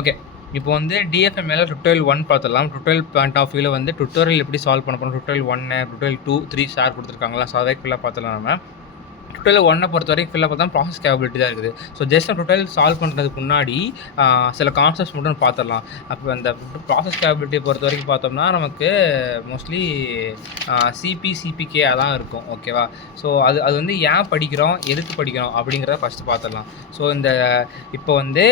Okay. இப்போ வந்து டிஎஃப்எம்எல்ல tutorial 1 பார்த்துடலாம். டுட்டோரியல் பாயிண்ட் ஆஃப் வியூவில் வந்து டுட்டோரியல் எப்படி சால்வ் பண்ண போகிறோம், டுட்டோரியல் 1, டுட்டோரியல் 2, 3 ஷேர் கொடுத்துருக்காங்களா, ஸோ அதை ஃபுல்லாக பார்த்துலாம் நம்ம. டுட்டோரியல் 1 பொறுத்த வரைக்கும் ஃபுல்லாக பார்த்தா ப்ராசஸ் கேப்பபிலிட்டி தான் இருக்குது. ஸோ ஜஸ்ட் டுட்டோரியல் சால்வ் பண்ணுறதுக்கு முன்னாடி சில கான்செப்ட்ஸ் மட்டும் பார்த்துடலாம். அப்போ அந்த ப்ராசஸ் கேப்பபிலிட்டியை பொறுத்த வரைக்கும் பார்த்தோம்னா நமக்கு மோஸ்ட்லி சிபிகே தான் இருக்கும். ஓகேவா? ஸோ அது வந்து ஏன் படிக்கிறோம், எதுக்கு படிக்கிறோம் அப்படிங்கிறத ஃபஸ்ட்டு பார்த்துடலாம். ஸோ இந்த இப்போ வந்து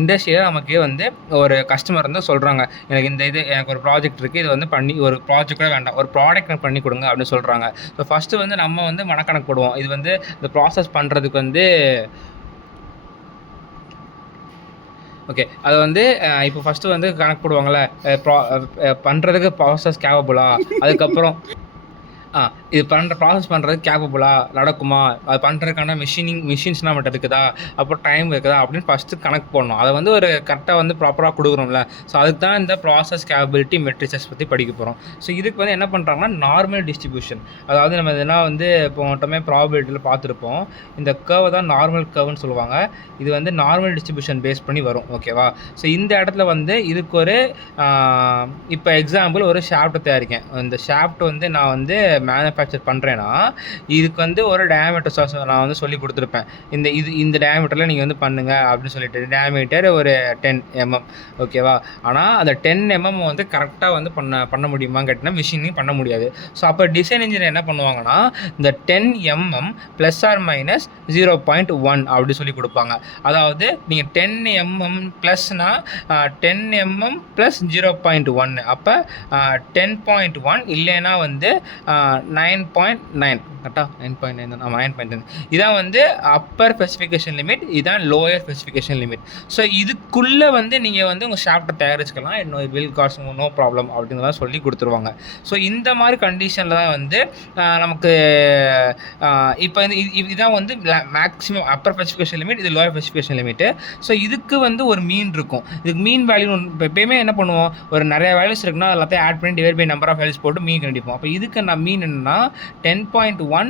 இண்டஸ்ட்ரியில் நமக்கு வந்து ஒரு கஸ்டமர் வந்து சொல்கிறாங்க, எனக்கு ஒரு ப்ராஜெக்ட் இருக்குது, இது வந்து பண்ணி ஒரு ப்ராஜெக்டாக வேண்டாம், ஒரு ப்ராடக்ட் பண்ணி கொடுங்க அப்படின்னு சொல்கிறாங்க. ஸோ ஃபஸ்ட்டு வந்து நம்ம வந்து மனக்கணக்கு போடுவோம். இது வந்து இந்த ப்ராசஸ் பண்ணுறதுக்கு வந்து ஓகே, அதை வந்து இப்போ ஃபஸ்ட்டு வந்து கணக்கு போடுவாங்கள்ல, பண்ணுறதுக்கு ப்ராசஸ் கேப்பபுளா, அதுக்கப்புறம் இது ப்ராசஸ் பண்ணுறது கேப்பபுளாக நடக்குமா, அது பண்ணுறதுக்கான மிஷின்ஸ் நம்மகிட்ட இருக்குதா, அப்புறம் டைம் இருக்குதா அப்படின்னு ஃபஸ்ட்டு கணக்கு போடணும். அதை வந்து ஒரு கரெக்டாக வந்து ப்ராப்பராக கொடுக்குறோம்ல. ஸோ அதுக்கு தான் இந்த ப்ராசஸ் கேப்பபிலிட்டி மெட்ரிசஸ் பற்றி படிக்க போகிறோம். ஸோ இதுக்கு வந்து என்ன பண்ணுறாங்கன்னா நார்மல் டிஸ்ட்ரிபியூஷன், அதாவது நம்ம இதெல்லாம் வந்து இப்போ மட்டுமே ப்ராபபிலிட்டியில் பார்த்துருப்போம். இந்த கர்வை தான் நார்மல் கர்வ்னு சொல்லுவாங்க. இது வந்து நார்மல் டிஸ்ட்ரிபியூஷன் பேஸ் பண்ணி வரும். ஓகேவா? ஸோ இந்த இடத்துல வந்து இதுக்கு ஒரு இப்போ எக்ஸாம்பிள் ஒரு ஷாஃப்ட் தயாரிக்கேன். இந்த ஷாஃப்ட் வந்து நான் வந்து மேனுஃபேக்சர் பண்ணுறேன்னா இதுக்கு வந்து ஒரு டயாமீட்டர் நான் வந்து சொல்லி கொடுத்துருப்பேன். இந்த டயாமீட்டரில் நீங்கள் வந்து பண்ணுங்கள் அப்படின்னு சொல்லிட்டு, டயாமீட்டர் ஒரு 10 mm. ஓகேவா? ஆனால் அந்த 10 mm வந்து கரெக்டாக வந்து பண்ண முடியுமான்னு கேட்டிங்கன்னா மிஷினிங் பண்ண முடியாது. ஸோ அப்போ டிசைன் இன்ஜினியர் என்ன பண்ணுவாங்கன்னா இந்த 10 mm ப்ளஸ் ஆர் மைனஸ் 0.1 அப்படி சொல்லி கொடுப்பாங்க. அதாவது நீங்கள் 10 mm ப்ளஸ்னா 10 mm ப்ளஸ் 0.1, அப்போ 10.1 இல்லைன்னா வந்து 9.9 கரெக்டாக 9.9 தான். ஆமாம் 9.9. இதான் வந்து அப்பர் ஸ்பெசிஃபிகேஷன் லிமிட், இதுதான் லோயர் ஸ்பெசிஃபிகேஷன் லிமிட். ஸோ இதுக்குள்ளே வந்து நீங்கள் வந்து உங்கள் ஷாஃப்ட்டை தயாரிச்சுக்கலாம், இன்னும் வில் காஸ்ட் நோ ப்ராப்ளம் அப்படிங்கிறத சொல்லி கொடுத்துருவாங்க. ஸோ இந்த மாதிரி கண்டிஷனில் தான் வந்து நமக்கு இப்போ இதுதான் வந்து மேக்ஸிமம் அப்பர் ஸ்பெசிஃபிகேஷன் லிமிட், இது லோயர் ஸ்பெசிஃபிகேஷன் லிமிட்டு. ஸோ இதுக்கு வந்து ஒரு மீன் இருக்கும். இதுக்கு மீன் வேல்யூ இப்போ எப்பயுமே என்ன பண்ணுவோம், ஒரு நிறைய வேல்யூஸ் இருக்குன்னா எல்லாத்தையும் ஆட் பண்ணி divide by number of values போட்டு மீன் கண்டிப்போம். அப்போ இதுக்கு நான் மீன் என்னன்னா 10.1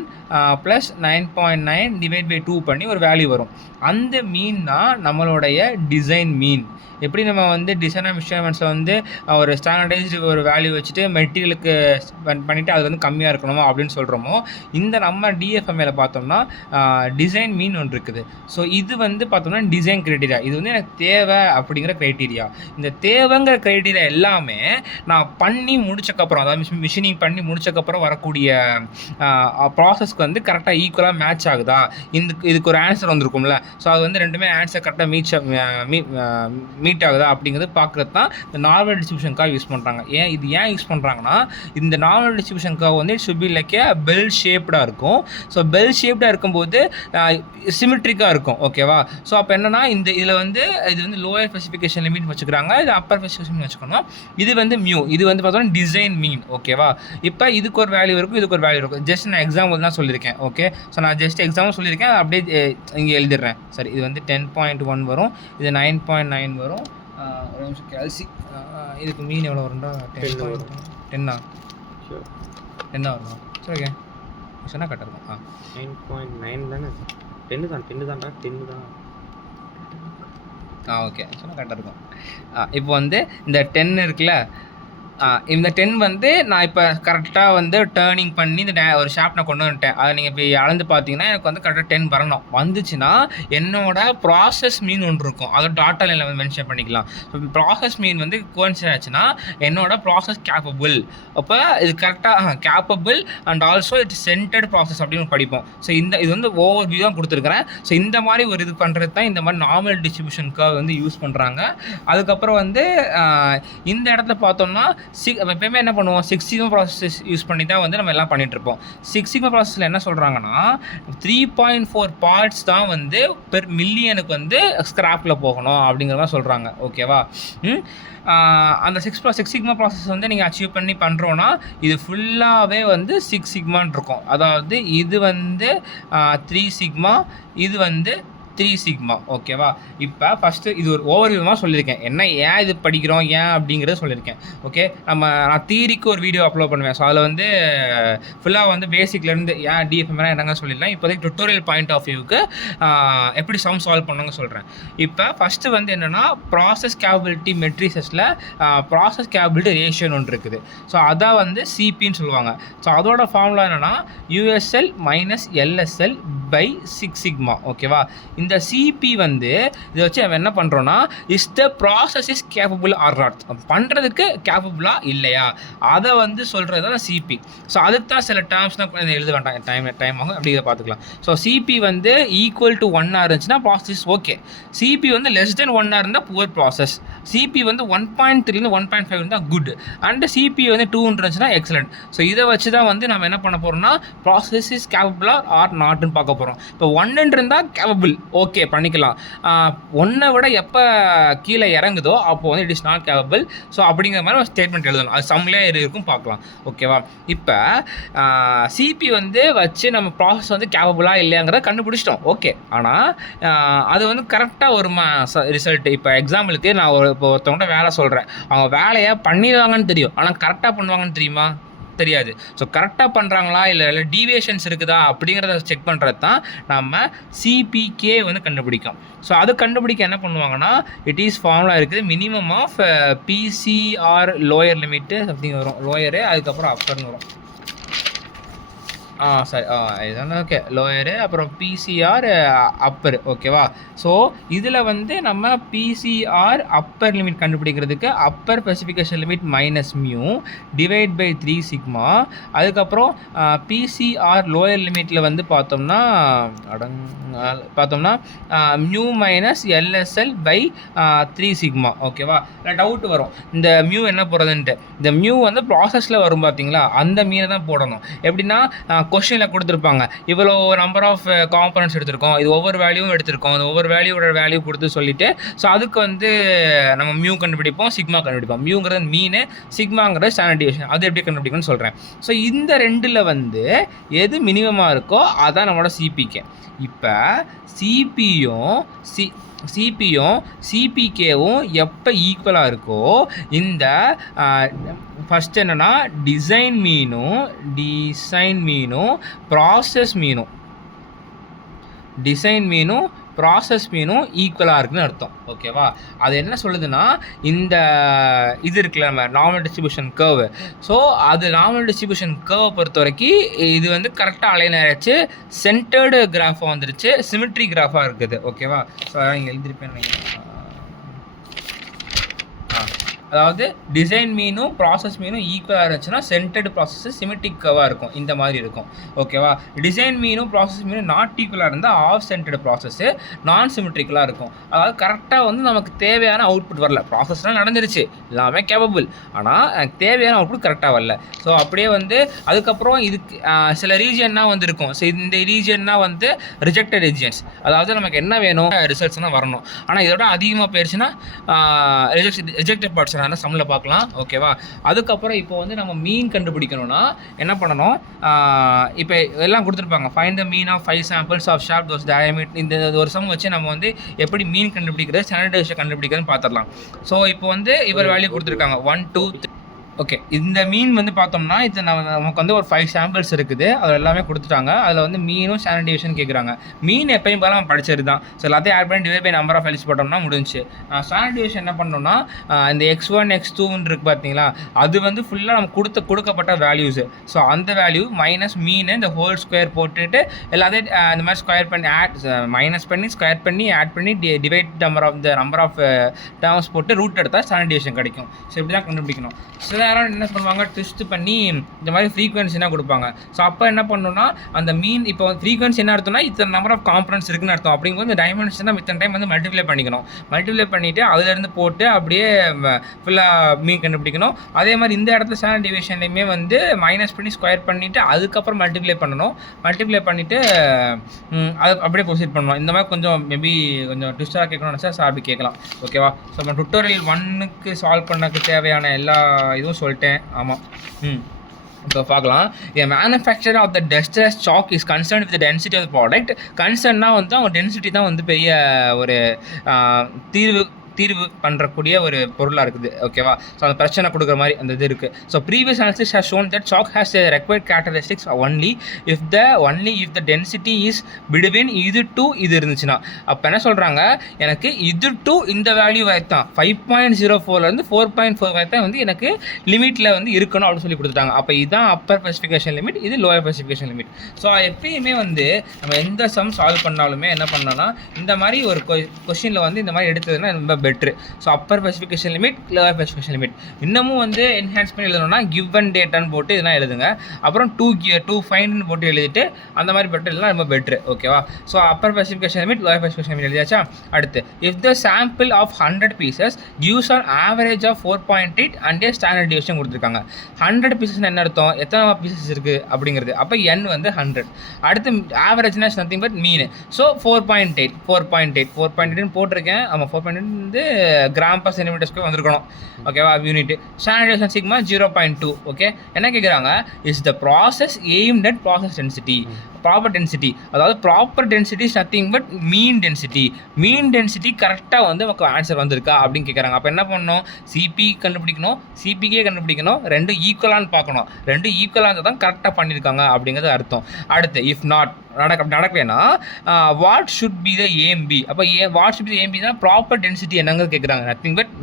ப்ளஸ் 9.9 டிவைட் பை 2 பண்ணி ஒரு வேல்யூ வரும். அந்த மீன் தான் நம்மளுடைய டிசைன் மீன். எப்படி நம்ம வந்து டிசைன் ஆஃப் இன்ஸ்ட்ருமெண்ட்ஸில் வந்து ஒரு ஸ்டாண்டர்டைஸ்டு ஒரு வேல்யூ வச்சுட்டு மெட்டீரியலுக்கு பண்ணிவிட்டு அது வந்து கம்மியாக இருக்கணுமோ அப்படின்னு சொல்கிறோமோ, இந்த நம்ம டிஎஃப்எம்ஏல பார்த்தோம்னா டிசைன் மீன் ஒன்று இருக்குது. ஸோ இது வந்து பார்த்தோம்னா டிசைன் க்ரைட்டீரியா, இது வந்து எனக்கு தேவை அப்படிங்கிற க்ரைட்டீரியா. இந்த தேவைங்கிற க்ரைட்டீரியா எல்லாமே நான் பண்ணி முடிச்சக்கப்புறம், அதாவது மிஷினிங் பண்ணி முடிச்சக்கப்புறம் வரக்கூடிய ப்ராசஸ்க்கு வந்து கரெக்டாக ஈக்குவலாக மேட்ச் ஆகுதா, இதுக்கு ஒரு ஆன்சர் வந்துருக்கும்ல. ஸோ அது வந்து ரெண்டுமே ஆன்சர் கரெக்டாக மீட் ஆகுதா அப்படிங்கிறது பார்க்குறது தான் இந்த நார்மல் டிஸ்ட்ரிபியூஷன் கர்வ் யூஸ் பண்ணுறாங்க. இது ஏன் யூஸ் பண்ணுறாங்கன்னா, இந்த நார்மல் டிஸ்ட்ரிபியூஷன் கர்வ் வந்து it should be like a bell ஷேப்டாக இருக்கும். ஸோ பெல் ஷேப்டாக இருக்கும்போது சிமெட்ரிக்காக இருக்கும். ஓகேவா? ஸோ அப்போ என்னென்னா இதில் வந்து இது வந்து லோயர் ஸ்பெசிஃபிகேஷன் லிமிட் வச்சுக்கிறாங்க, இது அப்பர் ஸ்பெசிஃபிகேஷன் வச்சுக்கணும். இது வந்து மியூ, இது வந்து பார்த்தோன்னா டிசைன் மீன். ஓகேவா? இப்போ இதுக்கு ஒரு வேல்யூ இருக்கும், இதுக்கு ஒரு வேல்யூ இருக்கும். ஜஸ்ட் நான் எக்ஸாம்பிள் தான் சொல்லியிருக்கேன். ஓகே, ஸோ நான் ஜஸ்ட் எக்ஸாம்பிள் சொல்லியிருக்கேன், அப்படியே இங்கே எழுதிடுறேன். சரி, இது வந்து 10.1 வரும், இது 9.9 வரும். ஒரு நிமிஷம் கேல்சி, இதுக்கு மீன் எவ்வளோ வரும்டா? 10 வரும். 10 வரும். சரி, ஓகே, சொன்னால் கரெக்டாக இருக்கும். 9.9 தானே? 10 தான்டா 10 தான். ஓகே, சொன்னால் கரெக்டாக இருக்கும். இப்போ வந்து இந்த 10 இருக்குல்ல, இந்த 10 வந்து நான் இப்போ கரெக்டாக வந்து டேர்னிங் பண்ணி இந்த ஒரு ஷாஃப்ட் நான் கொண்டு வந்துட்டேன். அதை நீங்கள் இப்போ அளந்து பார்த்தீங்கன்னா எனக்கு வந்து கரெக்டாக 10 வரணும். வந்துச்சுன்னா என்னோட ப்ராசஸ் மீன் ஒன்று இருக்கும், அதை டாட்டா லைனில் வந்து மென்ஷன் பண்ணிக்கலாம். ஸோ ப்ராசஸ் மீன் வந்து கோயின்சிடென்ட் ஆச்சுன்னா என்னோட ப்ராசஸ் கேப்பபிள். அப்போ இது கரெக்டாக capable and also it's centred process அப்படின்னு படிப்போம். ஸோ இது வந்து ஓவர் வியூ தான் கொடுத்துருக்குறேன். ஸோ இந்த மாதிரி ஒரு இது பண்ணுறது தான் இந்த மாதிரி நார்மல் டிஸ்ட்ரிபியூஷன் கர்வ் வந்து யூஸ் பண்ணுறாங்க. அதுக்கப்புறம் வந்து இந்த இடத்துல பார்த்தோம்னா எப்பயுமே என்ன பண்ணுவோம், 6 சிக்மா ப்ராசஸ் யூஸ் பண்ணி தான் வந்து நம்ம எல்லாம் பண்ணிகிட்ருப்போம். 6 சிக்மா ப்ராசஸில் என்ன சொல்கிறாங்கன்னா 3.4 பார்ட்ஸ் தான் வந்து பெர் மில்லியனுக்கு வந்து ஸ்கிராப்பில் போகணும் அப்படிங்கிற மாதிரி சொல்கிறாங்க. ஓகேவா? அந்த 6 சிக்மா ப்ராசஸ் வந்து நீங்கள் அச்சீவ் பண்ணி பண்ணுறோன்னா இது ஃபுல்லாகவே வந்து 6 சிக்மான்னு இருக்கும். அதாவது இது வந்து 3 சிக்மா, இது வந்து 3 சிக்மா. ஓகேவா? இப்போ ஃபஸ்ட்டு இது ஒரு ஓவர்வியூமாக சொல்லியிருக்கேன், என்ன ஏன் இது படிக்கிறோம் ஏன் அப்படிங்கிறத சொல்லியிருக்கேன். ஓகே, நான் தியரிக்கு ஒரு வீடியோ அப்லோட் பண்ணுவேன். ஸோ அதில் வந்து ஃபுல்லாக வந்து பேசிக்லேருந்து ஏன் டிஎஃப்எம்னா என்னங்க சொல்லிடலாம். இப்போதைக்கு டுட்டோரியல் பாயிண்ட் ஆஃப் வியூக்கு எப்படி சம் சால்வ் பண்ணுங்க சொல்கிறேன். இப்போ ஃபஸ்ட்டு வந்து என்னென்னா ப்ராசஸ் கேப்பபிலிட்டி மெட்ரிசஸில் ப்ராசஸ் கேப்பபிலிட்டி ரேஷியோன்னு ஒன்று இருக்குது. ஸோ அதை வந்து சிபின்னு சொல்லுவாங்க. ஸோ அதோட ஃபார்முலா என்னென்னா USL minus LSL by 6 sigma. ஓகேவா? இந்த சிபி வந்து இதை வச்சு அவன் என்ன பண்ணுறோன்னா is the process is capable or not, பண்ணுறதுக்கு கேப்பபிளாக இல்லையா அதை வந்து சொல்கிறது தான் சிபி. ஸோ அதுக்கு தான் சில டேர்ம்ஸ்னால் எழுத வேண்டாம், டைம் ஆகும், அப்படி இதை பார்த்துக்கலாம். ஸோ சிபி வந்து ஈக்குவல் டு 1 இருந்துச்சுன்னா ப்ராசஸ் ஓகே. சிபி வந்து லெஸ் தென் 1 இருந்தால் புவர் ப்ராசஸ். சிபி வந்து 1.3 1.5 இருந்தால் குட். அண்ட் சிபி வந்து 2 இருந்துச்சுன்னா எக்ஸலண்ட். ஸோ இதை வச்சு தான் வந்து நம்ம என்ன பண்ண போகிறோம்னா ப்ராசஸ் இஸ் கேப்பபிளா ஆர் நாட்னு பார்க்க போகிறோம். இப்போ 1 இருந்தால் கேப்பபிள், ஓகே பண்ணிக்கலாம். 1 விட எப்போ கீழே இறங்குதோ அப்போ வந்து it is not capable. So அப்படிங்கிற மாதிரி ஒரு ஸ்டேட்மெண்ட் எழுதணும். அது சம்லே இருக்கும், பார்க்கலாம். ஓகேவா? இப்போ சிபி வந்து வச்சு நம்ம ப்ராசஸ் வந்து கேப்பபிளாக இல்லையாங்கிறத கண்டுபிடிச்சிட்டோம். ஓகே, ஆனால் அது வந்து கரெக்டாக ஒரு ரிசல்ட். இப்போ எக்ஸாம்பிளுக்கு நான் இப்போ ஒருத்தவங்கள்ட்ட வேலை சொல்கிறேன், அவங்க வேலையை பண்ணிடுவாங்கன்னு தெரியும், ஆனால் கரெக்டாக பண்ணுவாங்கன்னு தெரியுமா? தெரியாது. ஸோ கரெக்டாக பண்ணுறாங்களா இல்லை டீவியேஷன்ஸ் இருக்குதா அப்படிங்கிறத செக் பண்ணுறது தான் நம்ம சிபிகே வந்து கண்டுபிடிக்கும். ஸோ அது கண்டுபிடிக்க என்ன பண்ணுவாங்கன்னா இட் இஸ் ஃபார்முலா இருக்குது, minimum of PCR lower limit something வரும், லோயரு அதுக்கப்புறம் அப்பர்னு வரும். சரி, இதுதானே. ஓகே, லோயரு அப்புறம் பிசிஆர் அப்பர். ஓகேவா? ஸோ இதில் வந்து நம்ம பிசிஆர் அப்பர் லிமிட் கண்டுபிடிக்கிறதுக்கு upper specification limit minus mu divide by 3 sigma. அதுக்கப்புறம் பிசிஆர் லோயர் லிமிட்டில் வந்து பார்த்தோம்னா mu minus LSL by 3 sigma. ஓகேவா? டவுட் வரும் இந்த மியூ என்ன போகிறதுன்ட்டு. இந்த மியூ வந்து ப்ராசஸில் வரும் பார்த்தீங்களா, அந்த மீனை தான் போடணும். எப்படின்னா கொஸ்டினில் கொடுத்துருப்பாங்க இவ்வளோ நம்பர் ஆஃப் காம்பனன்ட்ஸ் எடுத்திருக்கோம், இது ஒவ்வொரு வேல்யூவும் எடுத்திருக்கோம், அது ஒவ்வொரு வேல்யூவோட வேல்யூ கொடுத்து சொல்லிவிட்டு ஸோ அதுக்கு வந்து நம்ம மியூ கண்டுபிடிப்போம், சிக்மா கண்டுபிடிப்போம். மியூங்கிறது மீன், சிக்மாங்கிறது ஸ்டாண்டர்ட் டிவியேஷன். அது எப்படி கண்டுபிடிக்கணும்னு சொல்கிறேன். ஸோ இந்த ரெண்டில் வந்து எது மினிமமாக இருக்கோ அதான் நம்மளோட சிபிகே. இப்போ சிபியும் சிபிகேவும் எப்போ ஈக்குவலாக இருக்கோ இந்த ஃபஸ்ட் என்னென்னா டிசைன் மீனும் ப்ராசஸ் மீனும் ஈக்குவலாக இருக்குன்னு அர்த்தம். ஓகேவா? அது என்ன சொல்லுதுன்னா இந்த இது இருக்குல்ல நம்ம நார்மல் டிஸ்ட்ரிபியூஷன் கர்வ். ஸோ அது நார்மல் டிஸ்ட்ரிபியூஷன் கர்வை பொறுத்த வரைக்கும் இது வந்து கரெக்டாக அலைன் ஆகிடுச்சு, சென்டர்டு கிராஃபாக வந்துருச்சு, சிமெட்ரி கிராஃபாக இருக்குது. ஓகேவா? ஸோ அதான் இங்கே எழுதிருப்பேன். அதாவது டிசைன் மீனும் ப்ராசஸ் மீனும் ஈக்குவலாக இருந்துச்சுன்னா சென்டர்டு ப்ராசஸ் சிமெட்ரிக் கர்வாக இருக்கும், இந்த மாதிரி இருக்கும். ஓகேவா? டிசைன் மீனும் ப்ராசஸ் மீனும் நாட் ஈக்குவலாக இருந்தால் ஆஃப் சென்டர்டு ப்ராசஸ்ஸு நான் சிமெட்ரிக்கலாக இருக்கும். அதாவது கரெக்டாக வந்து நமக்கு தேவையான அவுட்புட் வரல. ப்ராசஸ்லாம் நடந்துருச்சு, எல்லாமே கேப்பபிள், ஆனால் எனக்கு தேவையான அவுட்புட் கரெக்டாக வரல. ஸோ அப்படியே வந்து அதுக்கப்புறம் இதுக்கு சில ரீஜியன்னா வந்து இருக்கும். ஸோ இந்த ரீஜியன்னா வந்து ரிஜெக்டட் ரீஜியன்ஸ், அதாவது நமக்கு என்ன வேணும் ரிசல்ட்ஸ்னால் வரணும், ஆனால் இதோட அதிகமாக போயிடுச்சுன்னா ரிஜெக்டட் பார்ட்ஸ் சம்மில் பார்க்கலாம். ஓகேவா? அதுக்கப்புறம் இப்போ வந்து நம்ம மீன் கண்டுபிடிக்கணும்னா என்ன பண்ணணும், இப்போ எல்லாம் கொடுத்துருப்பாங்க find the mean of 5 samples of sharp those diameter. இந்த ஒரு சம் வச்சு நம்ம வந்து எப்படி மீன் கண்டுபிடிக்கிறது, ஸ்டாண்டர்ட் டிவியேஷன் கண்டுபிடிக்கிறதுன்னு பார்த்துடலாம். ஸோ இப்போ வந்து இவர் வேல்யூ கொடுத்துருக்காங்க 1 2 3. ஓகே, இந்த மீன் வந்து பார்த்தோம்னா இது நமக்கு வந்து ஒரு 5 சாம்பிள்ஸ் இருக்குது, அது எல்லாமே கொடுத்துட்டாங்க. அதில் வந்து மீனும் ஸ்டாண்டர்ட் டிவியேஷன் கேட்குறாங்க. மீன் எப்பயும் போல நம்ம படிச்சது தான். ஸோ எல்லாத்தையும் ஆட் பண்ணி டிவைட் பை நம்பர் ஆஃப் எல்ஸ் போட்டோம்னா முடிஞ்சு. ஸ்டாண்டர்ட் டிவியேஷன் என்ன பண்ணோம்னா இந்த x1 x2ன்னு இருக்குது பார்த்தீங்களா, அது வந்து ஃபுல்லாக நம்ம கொடுக்கப்பட்ட வேல்யூஸு. ஸோ அந்த வேல்யூ மைனஸ் மீன் இந்த ஹோல் ஸ்கொயர் போட்டுட்டு எல்லாத்தையும் இந்த மாதிரி ஸ்கொயர் பண்ணி மைனஸ் பண்ணி ஸ்கொயர் பண்ணி ஆட் பண்ணி டிவைட் நம்பர் ஆஃப் டேர்ம்ஸ் போட்டு ரூட் எடுத்தால் ஸ்டாண்டர்ட் டிவியேஷன் கிடைக்கும். ஸோ இப்படி தான் கண்டுபிடிக்கணும். சில யாரும் என்ன பண்ணுவாங்க, ட்விஸ்ட் பண்ணி இந்த மாதிரி ஃப்ரீக்வன்சினா கொடுப்பாங்க. ஸோ அப்போ என்ன பண்ணணும்னா அந்த மீன் இப்போ ஃப்ரீக்வன்சி என்ன அர்த்தம்னா இத்தனை நம்பர் ஆஃப் காம்பனன்ட்ஸ் இருக்குன்னு அர்த்தம். அப்படிங்கும்போது இந்த டைமென்ஷன் தான் இத்தனை டைம் வந்து மல்டிப்ளை பண்ணிவிட்டு அதுலேருந்து போட்டு அப்படியே ஃபுல்லாக மீன் கண்டுபிடிக்கணும். அதே மாதிரி இந்த இடத்துல ஸ்டாண்டர்ட் டிவியேஷன்லையுமே வந்து மைனஸ் பண்ணி ஸ்கொயர் பண்ணிவிட்டு அதுக்கப்புறம் மல்டிப்ளை பண்ணிவிட்டு அது அப்படியே ப்ரொசீட் பண்ணணும். இந்த மாதிரி கொஞ்சம் மேபி கொஞ்சம் ட்விஸ்டாக கேட்கணும்னு நினச்சா அப்படி கேட்கலாம். ஓகேவா? ஸோ நம்ம டுட்டோரியல் 1க்கு சால்வ் பண்ணக்கு தேவையான எல்லா இதுவும் சொல்லிட்டேன். ஆமாம். இப்போ பார்க்கலாம். A manufacturer of the dextrose chalk is concerned with the density of the product. கன்சர்ன்னா வந்து அவங்க டென்சிட்டி தான் வந்து பெரிய ஒரு தீர்வு பண்ணுறக்கூடிய ஒரு பொருளாக இருக்குது. ஓகேவா? ஸோ அந்த பிரச்சனை கொடுக்குற மாதிரி அந்த இது இருக்குது. So previous analysis has shown that chalk has a required characteristics only if the density is between இது டு இது இருந்துச்சுன்னா. அப்போ என்ன சொல்கிறாங்க, எனக்கு இது டு இந்த வேல்யூ வரைத்தான் 5.04லேருந்து 4.4 வரைத்தான் வந்து எனக்கு லிமிட்டில் வந்து இருக்கணும் அப்படின்னு சொல்லி கொடுத்துட்டாங்க. அப்போ இதுதான் அப்பர் ஸ்பெசிஃபிகேஷன் லிமிட், இது லோயர் ஸ்பெசிஃபிகேஷன் லிமிட். ஸோ எப்பயுமே வந்து நம்ம எந்த சம் சால்வ் பண்ணாலுமே என்ன பண்ணோன்னா இந்த மாதிரி ஒரு கொஷினில் வந்து இந்த மாதிரி எடுத்ததுன்னா ரொம்ப better. So upper specification limit, lower specification limit. இன்னமும் வந்து என்ஹான்ஸ் பண்ணி எழுதணும்னா கிவன் டேட்டான்னு போட்டு இதெல்லாம் எழுதுங்க. அப்புறம் டூ ஃபைன்னு போட்டு எழுதிட்டு அந்த மாதிரி பெட்ரு எழுதலாம், ரொம்ப பெட்ரு. ஓகேவா? So upper specification limit, lower specification limit எழுதியாச்சா? அடுத்து if the sample of 100 pieces gives an average of 4.8 and a standard deviation கொடுத்துருக்காங்க. 100 pieces என்ன அர்த்தம், எத்தனை பீசஸ் இருக்குது அப்படிங்கிறது. அப்போ n வந்து 100. அடுத்து ஆவரேஜ்னா நத்திங் பட் மீன். ஸோ 4.8 போட்டிருக்கேன். ஆமாம், 4.8 வந்து கிராம் பர் சென்டிமீட்டர்ஸ்க்கு வந்திருக்கணும். ஓகேவா? யூனிட். Standardisation sigma 0.2. ஓகே, என்ன கேட்குறாங்க, is the process aimed at process density. Proper density, அதாவது proper density is nothing but mean density. Mean density கரெக்டாக வந்து நமக்கு ஆன்சர் வந்திருக்கா அப்படின்னு கேட்குறாங்க. அப்போ என்ன பண்ணணும், சிபி கண்டுபிடிக்கணும், சிபிகே கண்டுபிடிக்கணும், ரெண்டு ஈக்குவலான்னு பார்க்கணும். ரெண்டு ஈக்குவலாக தான் கரெக்டாக பண்ணியிருக்காங்க அப்படிங்கிறது அர்த்தம். அடுத்து இஃப் நாட் நடக்கலைன்னா what should be the AMP. அப்போ what should be the AMP தான் ப்ராப்பர் டென்சிட்டி என்னங்க கேட்குறாங்க. நத்திங் பட்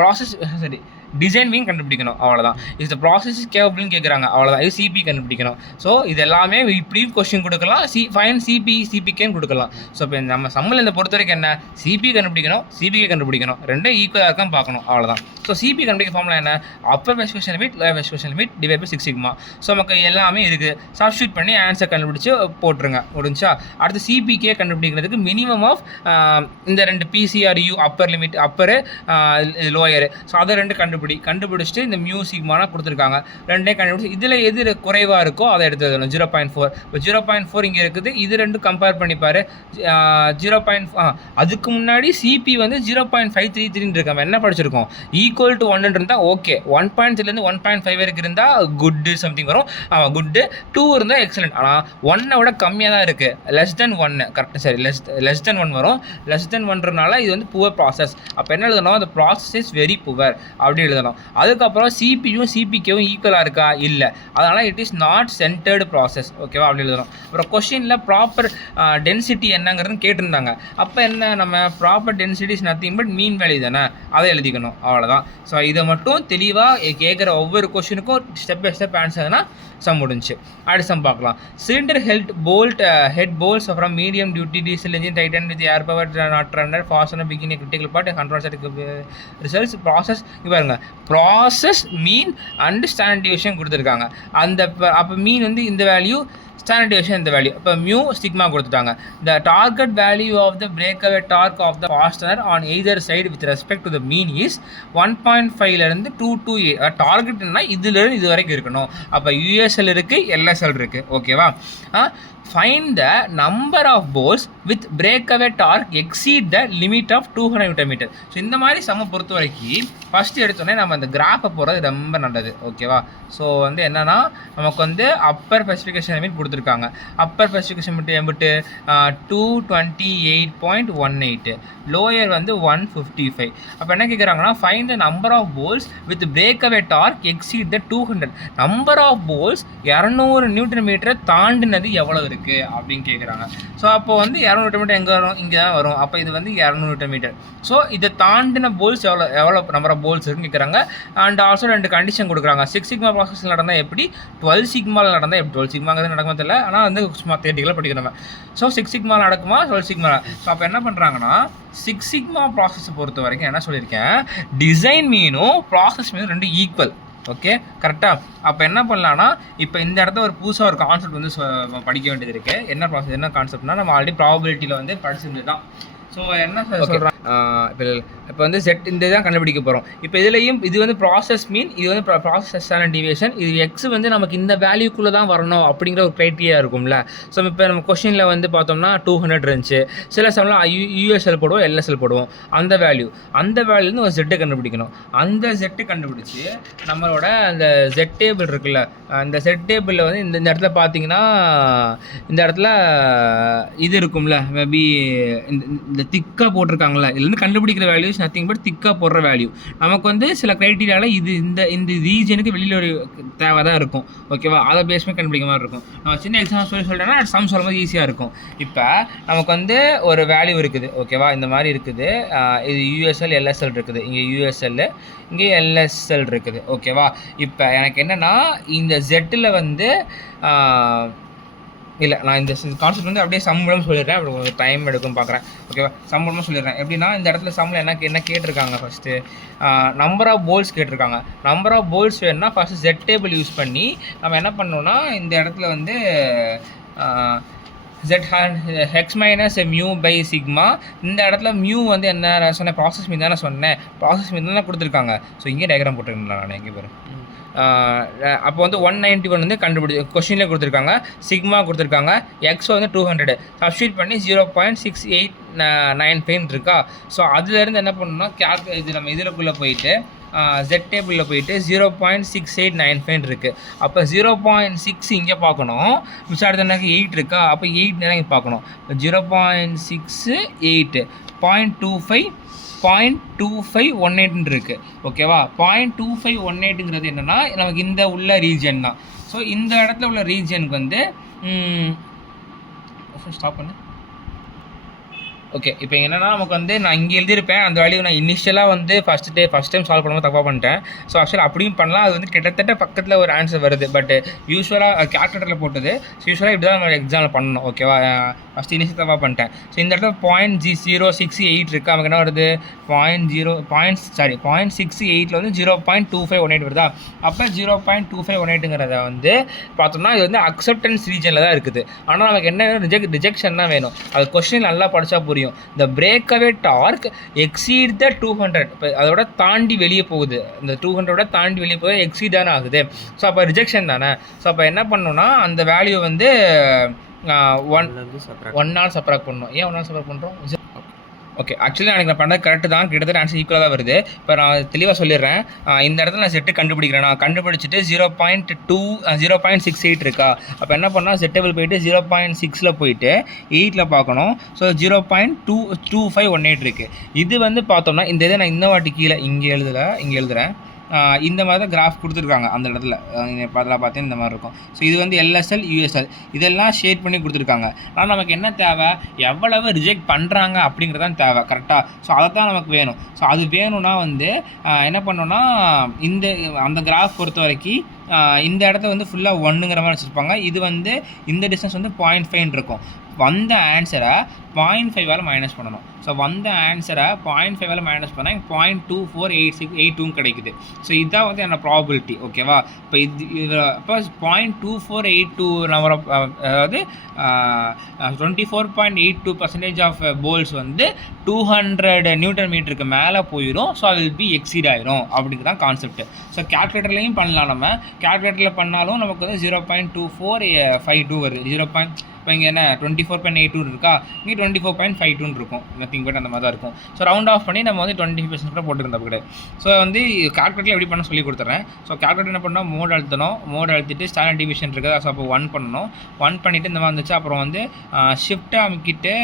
ப்ராசஸ் சரி டிசைன் மீன் கண்டுபிடிக்கணும், அவ்வளோதான். இஸ் த ப்ராசஸ் இஸ் கேவபிள்னு கேட்குறாங்க, அவ்வளோதான். இது சிபி கண்டுபிடிக்கணும். ஸோ இது எல்லாமே இப்படி கொஸ்டின் கொடுக்கலாம், ஃபைன் சிபிகேன்னு கொடுக்கலாம். ஸோ இப்போ நம்ம சம்மில் இந்த பொறுத்த வரைக்கும் என்ன, சிபி கண்டுபிடிக்கணும், சிபிகே கண்டுபிடிக்கணும், ரெண்டும் ஈக்குவலாக இருக்கான்னு பார்க்கணும், அவ்வளோதான். ஸோ சிபி கண்டுபிடிக்க ஃபார்முலா என்ன, upper specification limit, lower specification limit divide by 6 sigma. So நமக்கு எல்லாமே இருக்குது. சப்ஸ்டியூட் பண்ணி ஆன்சர் கண்டுபிடிச்சி போட்டுருங்க, முடிஞ்சா. அடுத்து சிபிகே கண்டுபிடிக்கிறதுக்கு மினிமம் ஆஃப் இந்த ரெண்டு PCRU upper limit, upper lower. So அதை ரெண்டு கண்டுபிடிச்சிட்டு இந்த மியூ சிக்மானா கொடுத்துருக்காங்க. ரெண்டே கண்டுபிடிச்சி இதில் எது குறைவாக இருக்கோ அதை எடுத்து 0.4. இப்போ 0.4 இங்கே இருக்குது, இது ரெண்டும் கம்பேர் பண்ணிப்பார். 0. அதுக்கு முன்னாடி சிபி வந்து 0.533 இருக்காங்க. என்ன படிச்சிருக்கோம், ஈக்குவல் டு 1 இருந்தால் ஓகே, 1.3லேருந்து 1.5 வரைக்கும் இருந்தால் குட்டு சம்திங் வரும். குட்டு 2 இருந்தால் எக்ஸலண்ட். ஆனால் 1 விட கம்மியாக தான் இருக்குது, லெஸ் தென் 1. கரெக்டாக சரி, லெஸ் தென் 1 வரும். லெஸ் தென் 1னால இது வந்து புவர் ப்ராசஸ். அப்போ என்ன எழுதணும், அந்த ப்ராசஸ் இஸ் வெரி புவர் அப்படின்னு எழுதணும். அதுக்கப்புறம் சிபியும் சிபிகேவும் ஈக்குவலாக இருக்கா, இல்லை, அதனால் it is not centred process. ஓகேவா? அப்படி எழுதணும். அப்புறம் கொஸ்டினில் ப்ராப்பர் டென்சிட்டி என்னங்கிறது கேட்டிருந்தாங்க. அப்போ என்ன, நம்ம proper density is nothing but mean value தானே, அதை எழுதிக்கணும், அவ்வளோதான். ஸோ இதை மட்டும் தெளிவாக கேட்குற ஒவ்வொரு கொஸ்டினுக்கும் ஸ்டெப் பை ஸ்டெப் ஆன்சர்னா சம் முடிஞ்சு. அடுத்த சம் பார்க்கலாம். Cylinder head bolts from medium duty diesel engine tighten with air power nut runner fast begin critical part control set results process. பாருங்க, process mean and standard deviation கொடுத்துருக்காங்க. அப்போ mean வந்து இந்த value, standard deviation இந்த value. இப்போ mu sigma கொடுத்துட்டாங்க. The target value of the breakaway torque of the fastener on either side with respect to the mean is 1.5லேருந்து 2 to 8. டார்கெட்னா இதுலேருந்து இது வரைக்கும் இருக்கணும். அப்போ யூஎஸ்எல் இருக்குது, எல்எஸ்எல் இருக்குது. ஓகேவா? Find the number of balls with breakaway torque exceed the limit of 200 Nm. So இந்த மாதிரி சம பொறுத்த வரைக்கும் ஃபஸ்ட்டு எடுத்தோடனே நம்ம அந்த கிராஃபை போகிறது ரொம்ப நல்லது. ஓகேவா? ஸோ வந்து என்னென்னா நமக்கு வந்து அப்பர் ஸ்பெசிஃபிகேஷன் லிமிட் கொடுத்துருக்காங்க. அப்பர் ஸ்பெசிஃபிகேஷன் லிமிட் எம்பிட்டு 228.18, லோயர் வந்து 155. அப்போ என்ன கேட்குறாங்கன்னா, find the number of bolts with breakaway torque exceed the 200. Number of bolts 200 Nm தாண்டினது எவ்வளோ இருக்குது அப்படின்னு கேட்குறாங்க. ஸோ அப்போ வந்து 200 Nm எங்கே வரும், இங்கே தான் வரும். அப்போ இது வந்து 200 Nm. ஸோ இதை தாண்டின போல்ஸ் எவ்வளோ நம்பர் ஆஃப் போல்ஸ் இருக்குன்னு கேட்குறாங்க. அண்ட் ஆல்சோ ரெண்டு கண்டிஷன் கொடுக்குறாங்க. 6 சிக்மா ப்ராசஸில் நடந்தால் எப்படி, 12 சிக்மாவில் நடந்தால் எப்படி. 12 சிக்மாங்கிறது நடக்குமா தெரியல, ஆனால் வந்து சும்மா தேட்டிக்கலாக படிக்கிறோம். ஸோ 6 சிக்மாவில் நடக்குமா, 12 சிக்மாவில். ஸோ அப்போ என்ன பண்ணுறாங்கன்னா, 6 சிக்மா ப்ராசஸை பொறுத்த வரைக்கும் என்ன சொல்லியிருக்கேன், டிசைன் மீனும் ப்ராசஸ் மீனும் ரெண்டு ஈக்குவல். ஓகே, கரெக்டாக? அப்போ என்ன பண்ணலான்னா, இப்போ இந்த இடத்துல ஒரு புதுசாக ஒரு கான்செப்ட் வந்து படிக்க வேண்டியது இருக்குது. என்ன ப்ராசஸ், என்ன கான்செப்ட்னா, நம்ம ஆல்ரெடி ப்ராபபிலிட்டியில் வந்து படிச்சிருந்து தான். ஸோ என்ன சொல்கிறோம், இப்போ இப்போ வந்து செட் இந்த தான் கண்டுபிடிக்க போகிறோம். இப்போ இதுலேயும் இது வந்து ப்ராசஸ் மீன், இது வந்து ப்ராசஸ் ஸ்டாண்டர்ட் டிவியேஷன். இது எக்ஸ் வந்து நமக்கு இந்த வேல்யூக்குள்ளே தான் வரணும் அப்படிங்கிற ஒரு க்ரைட்டீரியா இருக்கும்ல. ஸோ இப்போ நம்ம கொஷினில் வந்து பார்த்தோம்னா 200 இருந்துச்சு. சில சமயம் யூஎஸ்எல் போடுவோம், எல்எஸ்எல் போடுவோம். அந்த வேல்யூலேருந்து ஒரு ஜெட்டை கண்டுபிடிக்கணும். அந்த ஜெட்டு கண்டுபிடிச்சி நம்மளோட அந்த ஜெட் டேபிள் இருக்குல்ல, அந்த ஜெட் டேபிளில் வந்து இந்த இடத்துல பார்த்தீங்கன்னா இந்த இடத்துல இது இருக்கும்ல, மேபி இந்த திக்காக போட்டிருக்காங்களே, இதுலேருந்து கண்டுபிடிக்கிற வேல்யூஸ் நத்திங் பட் திக்காக போடுற வேல்யூ. நமக்கு வந்து சில க்ரைட்டீரியாவில் இது இந்த ரீஜனுக்கு வெளியில் ஒரு தேவை தான் இருக்கும். ஓகேவா, அதை பேஸ் பண்ணி கண்டுபிடிக்க மாதிரி இருக்கும். நான் சின்ன எக்ஸாம்பிள் சொல்லிட்டேன்னா சம் சொல்லும்போது ஈஸியாக இருக்கும். இப்போ நமக்கு வந்து ஒரு வேல்யூ இருக்குது. ஓகேவா, இந்த மாதிரி இருக்குது. இது யூஎஸ்எல் எல்எஸ்எல் இருக்குது. இங்கே யூஎஸ்எல், இங்கே எல்எஸ்எல் இருக்குது. ஓகேவா, இப்போ எனக்கு என்னென்னா இந்த ஜெட்டில் வந்து இல்லை, நான் இந்த கான்செப்ட் வந்து அப்படியே சம்பளம் சொல்லிடுறேன். அப்படி உங்களுக்கு டைம் எடுக்கும் பார்க்குறேன். ஓகேவா, சம்பளமாக சொல்லிடுறேன். எப்படின்னா இந்த இடத்துல சம்பளம் என்ன கேட்டிருக்காங்க, ஃபஸ்ட்டு நம்பர் ஆஃப் போல்ஸ் கேட்டிருக்காங்க. நம்பர் ஆஃப் போல்ஸ் வேணும்னா ஃபஸ்ட்டு ஜெட் டேபிள் யூஸ் பண்ணி நம்ம என்ன பண்ணோம்னா இந்த இடத்துல வந்து z x minus mu by sigma. இந்த இடத்துல மியூ வந்து என்ன சொன்னேன், ப்ராசஸ் மீன் தானே சொன்னேன். ப்ராசஸ் மீன் தானே கொடுத்துருக்காங்க. ஸோ இங்கே டயக்ராம் போட்டுருந்தேன் நான், எங்கே பாரு. அப்போ வந்து 191 வந்து கொஷினில் கொடுத்துருக்காங்க. சிக்மா கொடுத்துருக்காங்க. எக்ஸ் வந்து 200 சப்ஸ்டியூட் பண்ணி 0.6895 இருக்கா. ஸோ அதுலேருந்து என்ன பண்ணணும்னா இது நம்ம இதுக்குள்ளே போயிட்டு ஜெட் டேபிளில் போயிட்டு 0.6895 இருக்குது. அப்போ 0.6 இங்கே பார்க்கணும். மிஸ் அடுத்த எனக்கு 8 இருக்கா. அப்போ 8 நேரம் இங்கே பார்க்கணும். 0.68 0.2518 இருக்குது. ஓகேவா, 0.2518ங்கிறது என்னென்னா நமக்கு இந்த உள்ள ரீஜன் தான். ஸோ இந்த இடத்துல உள்ள ரீஜனுக்கு வந்து ஸ்டாப் பண்ணு. ஓகே, இப்போ என்னென்னா நமக்கு வந்து நான் இங்கே எழுதியிருப்பேன் அந்த வேல்யூ. நான் இனிஷியலாக வந்து ஃபஸ்ட் டைம் சால்வ் பண்ணும்போது தப்பாக பண்ணிட்டேன். ஸோ ஆக்சுவலாக அப்படியும் பண்ணலாம். அது வந்து கிட்டத்தட்ட பக்கத்தில் ஒரு ஆன்சர் வருது. பட் யூஸ்வலாக கேல்குலேட்டரில் போட்டது. ஸோ யூஸ்வலாக இப்படி தான் நம்ம எக்ஸாமில் பண்ணணும். ஓகேவா, ஃபஸ்ட் இனிஷியல் தப்பாக பண்ணிட்டேன். ஸோ இந்த இடத்துல 0.068 இருக்குது. நமக்கு என்ன வருது, 0.68 வந்து 0.2518 வருதா. அப்போ 0.2518ங்கிறத வந்து பார்த்தோம்னா இது வந்து அக்செப்டன்ஸ் ரீஜனில் தான் இருக்குது. ஆனால் நமக்கு என்ன ரிஜெக்ஷன் தான் வேணும். அது கொஸ்டின் நல்லா படித்தா புரியும். the breakaway torque exceed the 200. இப்போ அதோட தாண்டி வெளியே போகுது. இந்த 200 தாண்டி வெளியே போகுது, எக்ஸீட் தானே ஆகுது. ஸோ அப்போ ரிஜெக்ஷன் தானே. ஸோ அப்போ என்ன பண்ணணும்னா அந்த வேல்யூ வந்து 1 சப்ராக்ட் பண்ணணும். ஏன் 1 சப்ராக்ட் பண்ணுறோம்? ஓகே, ஆக்சுவலி எனக்கு நான் பண்ணது கரெக்டு தான். கிட்டத்தட்ட ஆன்சர் ஈக்குவலாக தான் வருது. இப்போ நான் தெளிவாக சொல்லிடுறேன். இந்த இடத்துல நான் செட்டு கண்டுபிடிக்கிறேன். நான் கண்டுபிடிச்சிட்டு 0.68 இருக்கா. அப்போ என்ன பண்ணால் செட்டபிள் போயிட்டு 0.6 போயிட்டு 8 பார்க்கணும். ஸோ 0.2518 இருக்குது. இது வந்து பார்த்தோம்னா இந்த இதை நான் இன்னும் வாட்டி கீழே இங்கே எழுதுகிறேன். இந்த மாதிரி தான் கிராஃப் கொடுத்துருக்காங்க அந்த இடத்துல. பார்த்தீங்கன்னா இந்த மாதிரி இருக்கும். ஸோ இது வந்து எல்எஸ்எல் யூஎஸ்எல் இதெல்லாம் ஷேட் பண்ணி கொடுத்துருக்காங்க. ஆனால் நமக்கு என்ன தேவை, எவ்வளவு ரிஜெக்ட் பண்ணுறாங்க அப்படிங்கிறதான் தேவை. கரெக்டாக. ஸோ அதை தான் நமக்கு வேணும். ஸோ அது வேணும்னா வந்து என்ன பண்ணோன்னா அந்த கிராஃப் பொறுத்த வரைக்கும் இந்த இடத்த வந்து ஃபுல்லாக 1ங்கிற மாதிரி வச்சுருப்பாங்க. இது வந்து இந்த டிஸ்டன்ஸ் வந்து 0.5 இருக்கும். வந்த ஆன்சரை 0.5 மைனஸ் பண்ணணும். ஸோ வந்த ஆன்சரை 0.5 மைனஸ் பண்ணால் 0.248682 கிடைக்குது. ஸோ இதுதான் வந்து என்னோட ப்ராபபிலிட்டி. ஓகேவா, இப்போ இப்போ 0.2482 நம்பர் ஆஃப் அதாவது 24.82% ஆஃப் போல்ஸ் வந்து 200 நியூட்டன் மீட்டருக்கு மேலே போயிடும். ஸோ அது வில் பி எக்ஸீட் ஆயிரும் அப்படிங்கிறதான் கான்செப்ட். ஸோ கேல்குலேட்டர்லையும் பண்ணலாம். நம்ம கேல்குலேட்டரில் பண்ணாலும் நமக்கு வந்து 0.2452 வருது. இப்போ இங்கே என்ன 24.82 இருக்கா, இங்கே 24.52 இருக்கும். நத்திங் பட் அந்த மாதிரி தான் இருக்கும். ஸோ ரவுண்ட் ஆஃப் பண்ணி நம்ம வந்து 20% கூட போட்டுருந்தா கிடையாது. ஸோ வந்து கேல்குலேட்டரில் எப்படி பண்ண சொல்லி கொடுத்துட்றேன். ஸோ கேல்குலேட்டர் என்ன பண்ணால் மோட் அழுத்திட்டு ஸ்டாண்டர்ட் டிவிஷன் இருக்குது. ஸோ அப்போ 1 பண்ணணும். 1 பண்ணிவிட்டு இந்த மாதிரி இருந்துச்சு. அப்புறம் வந்து ஷிஃப்ட்டை அமுக்கிட்டு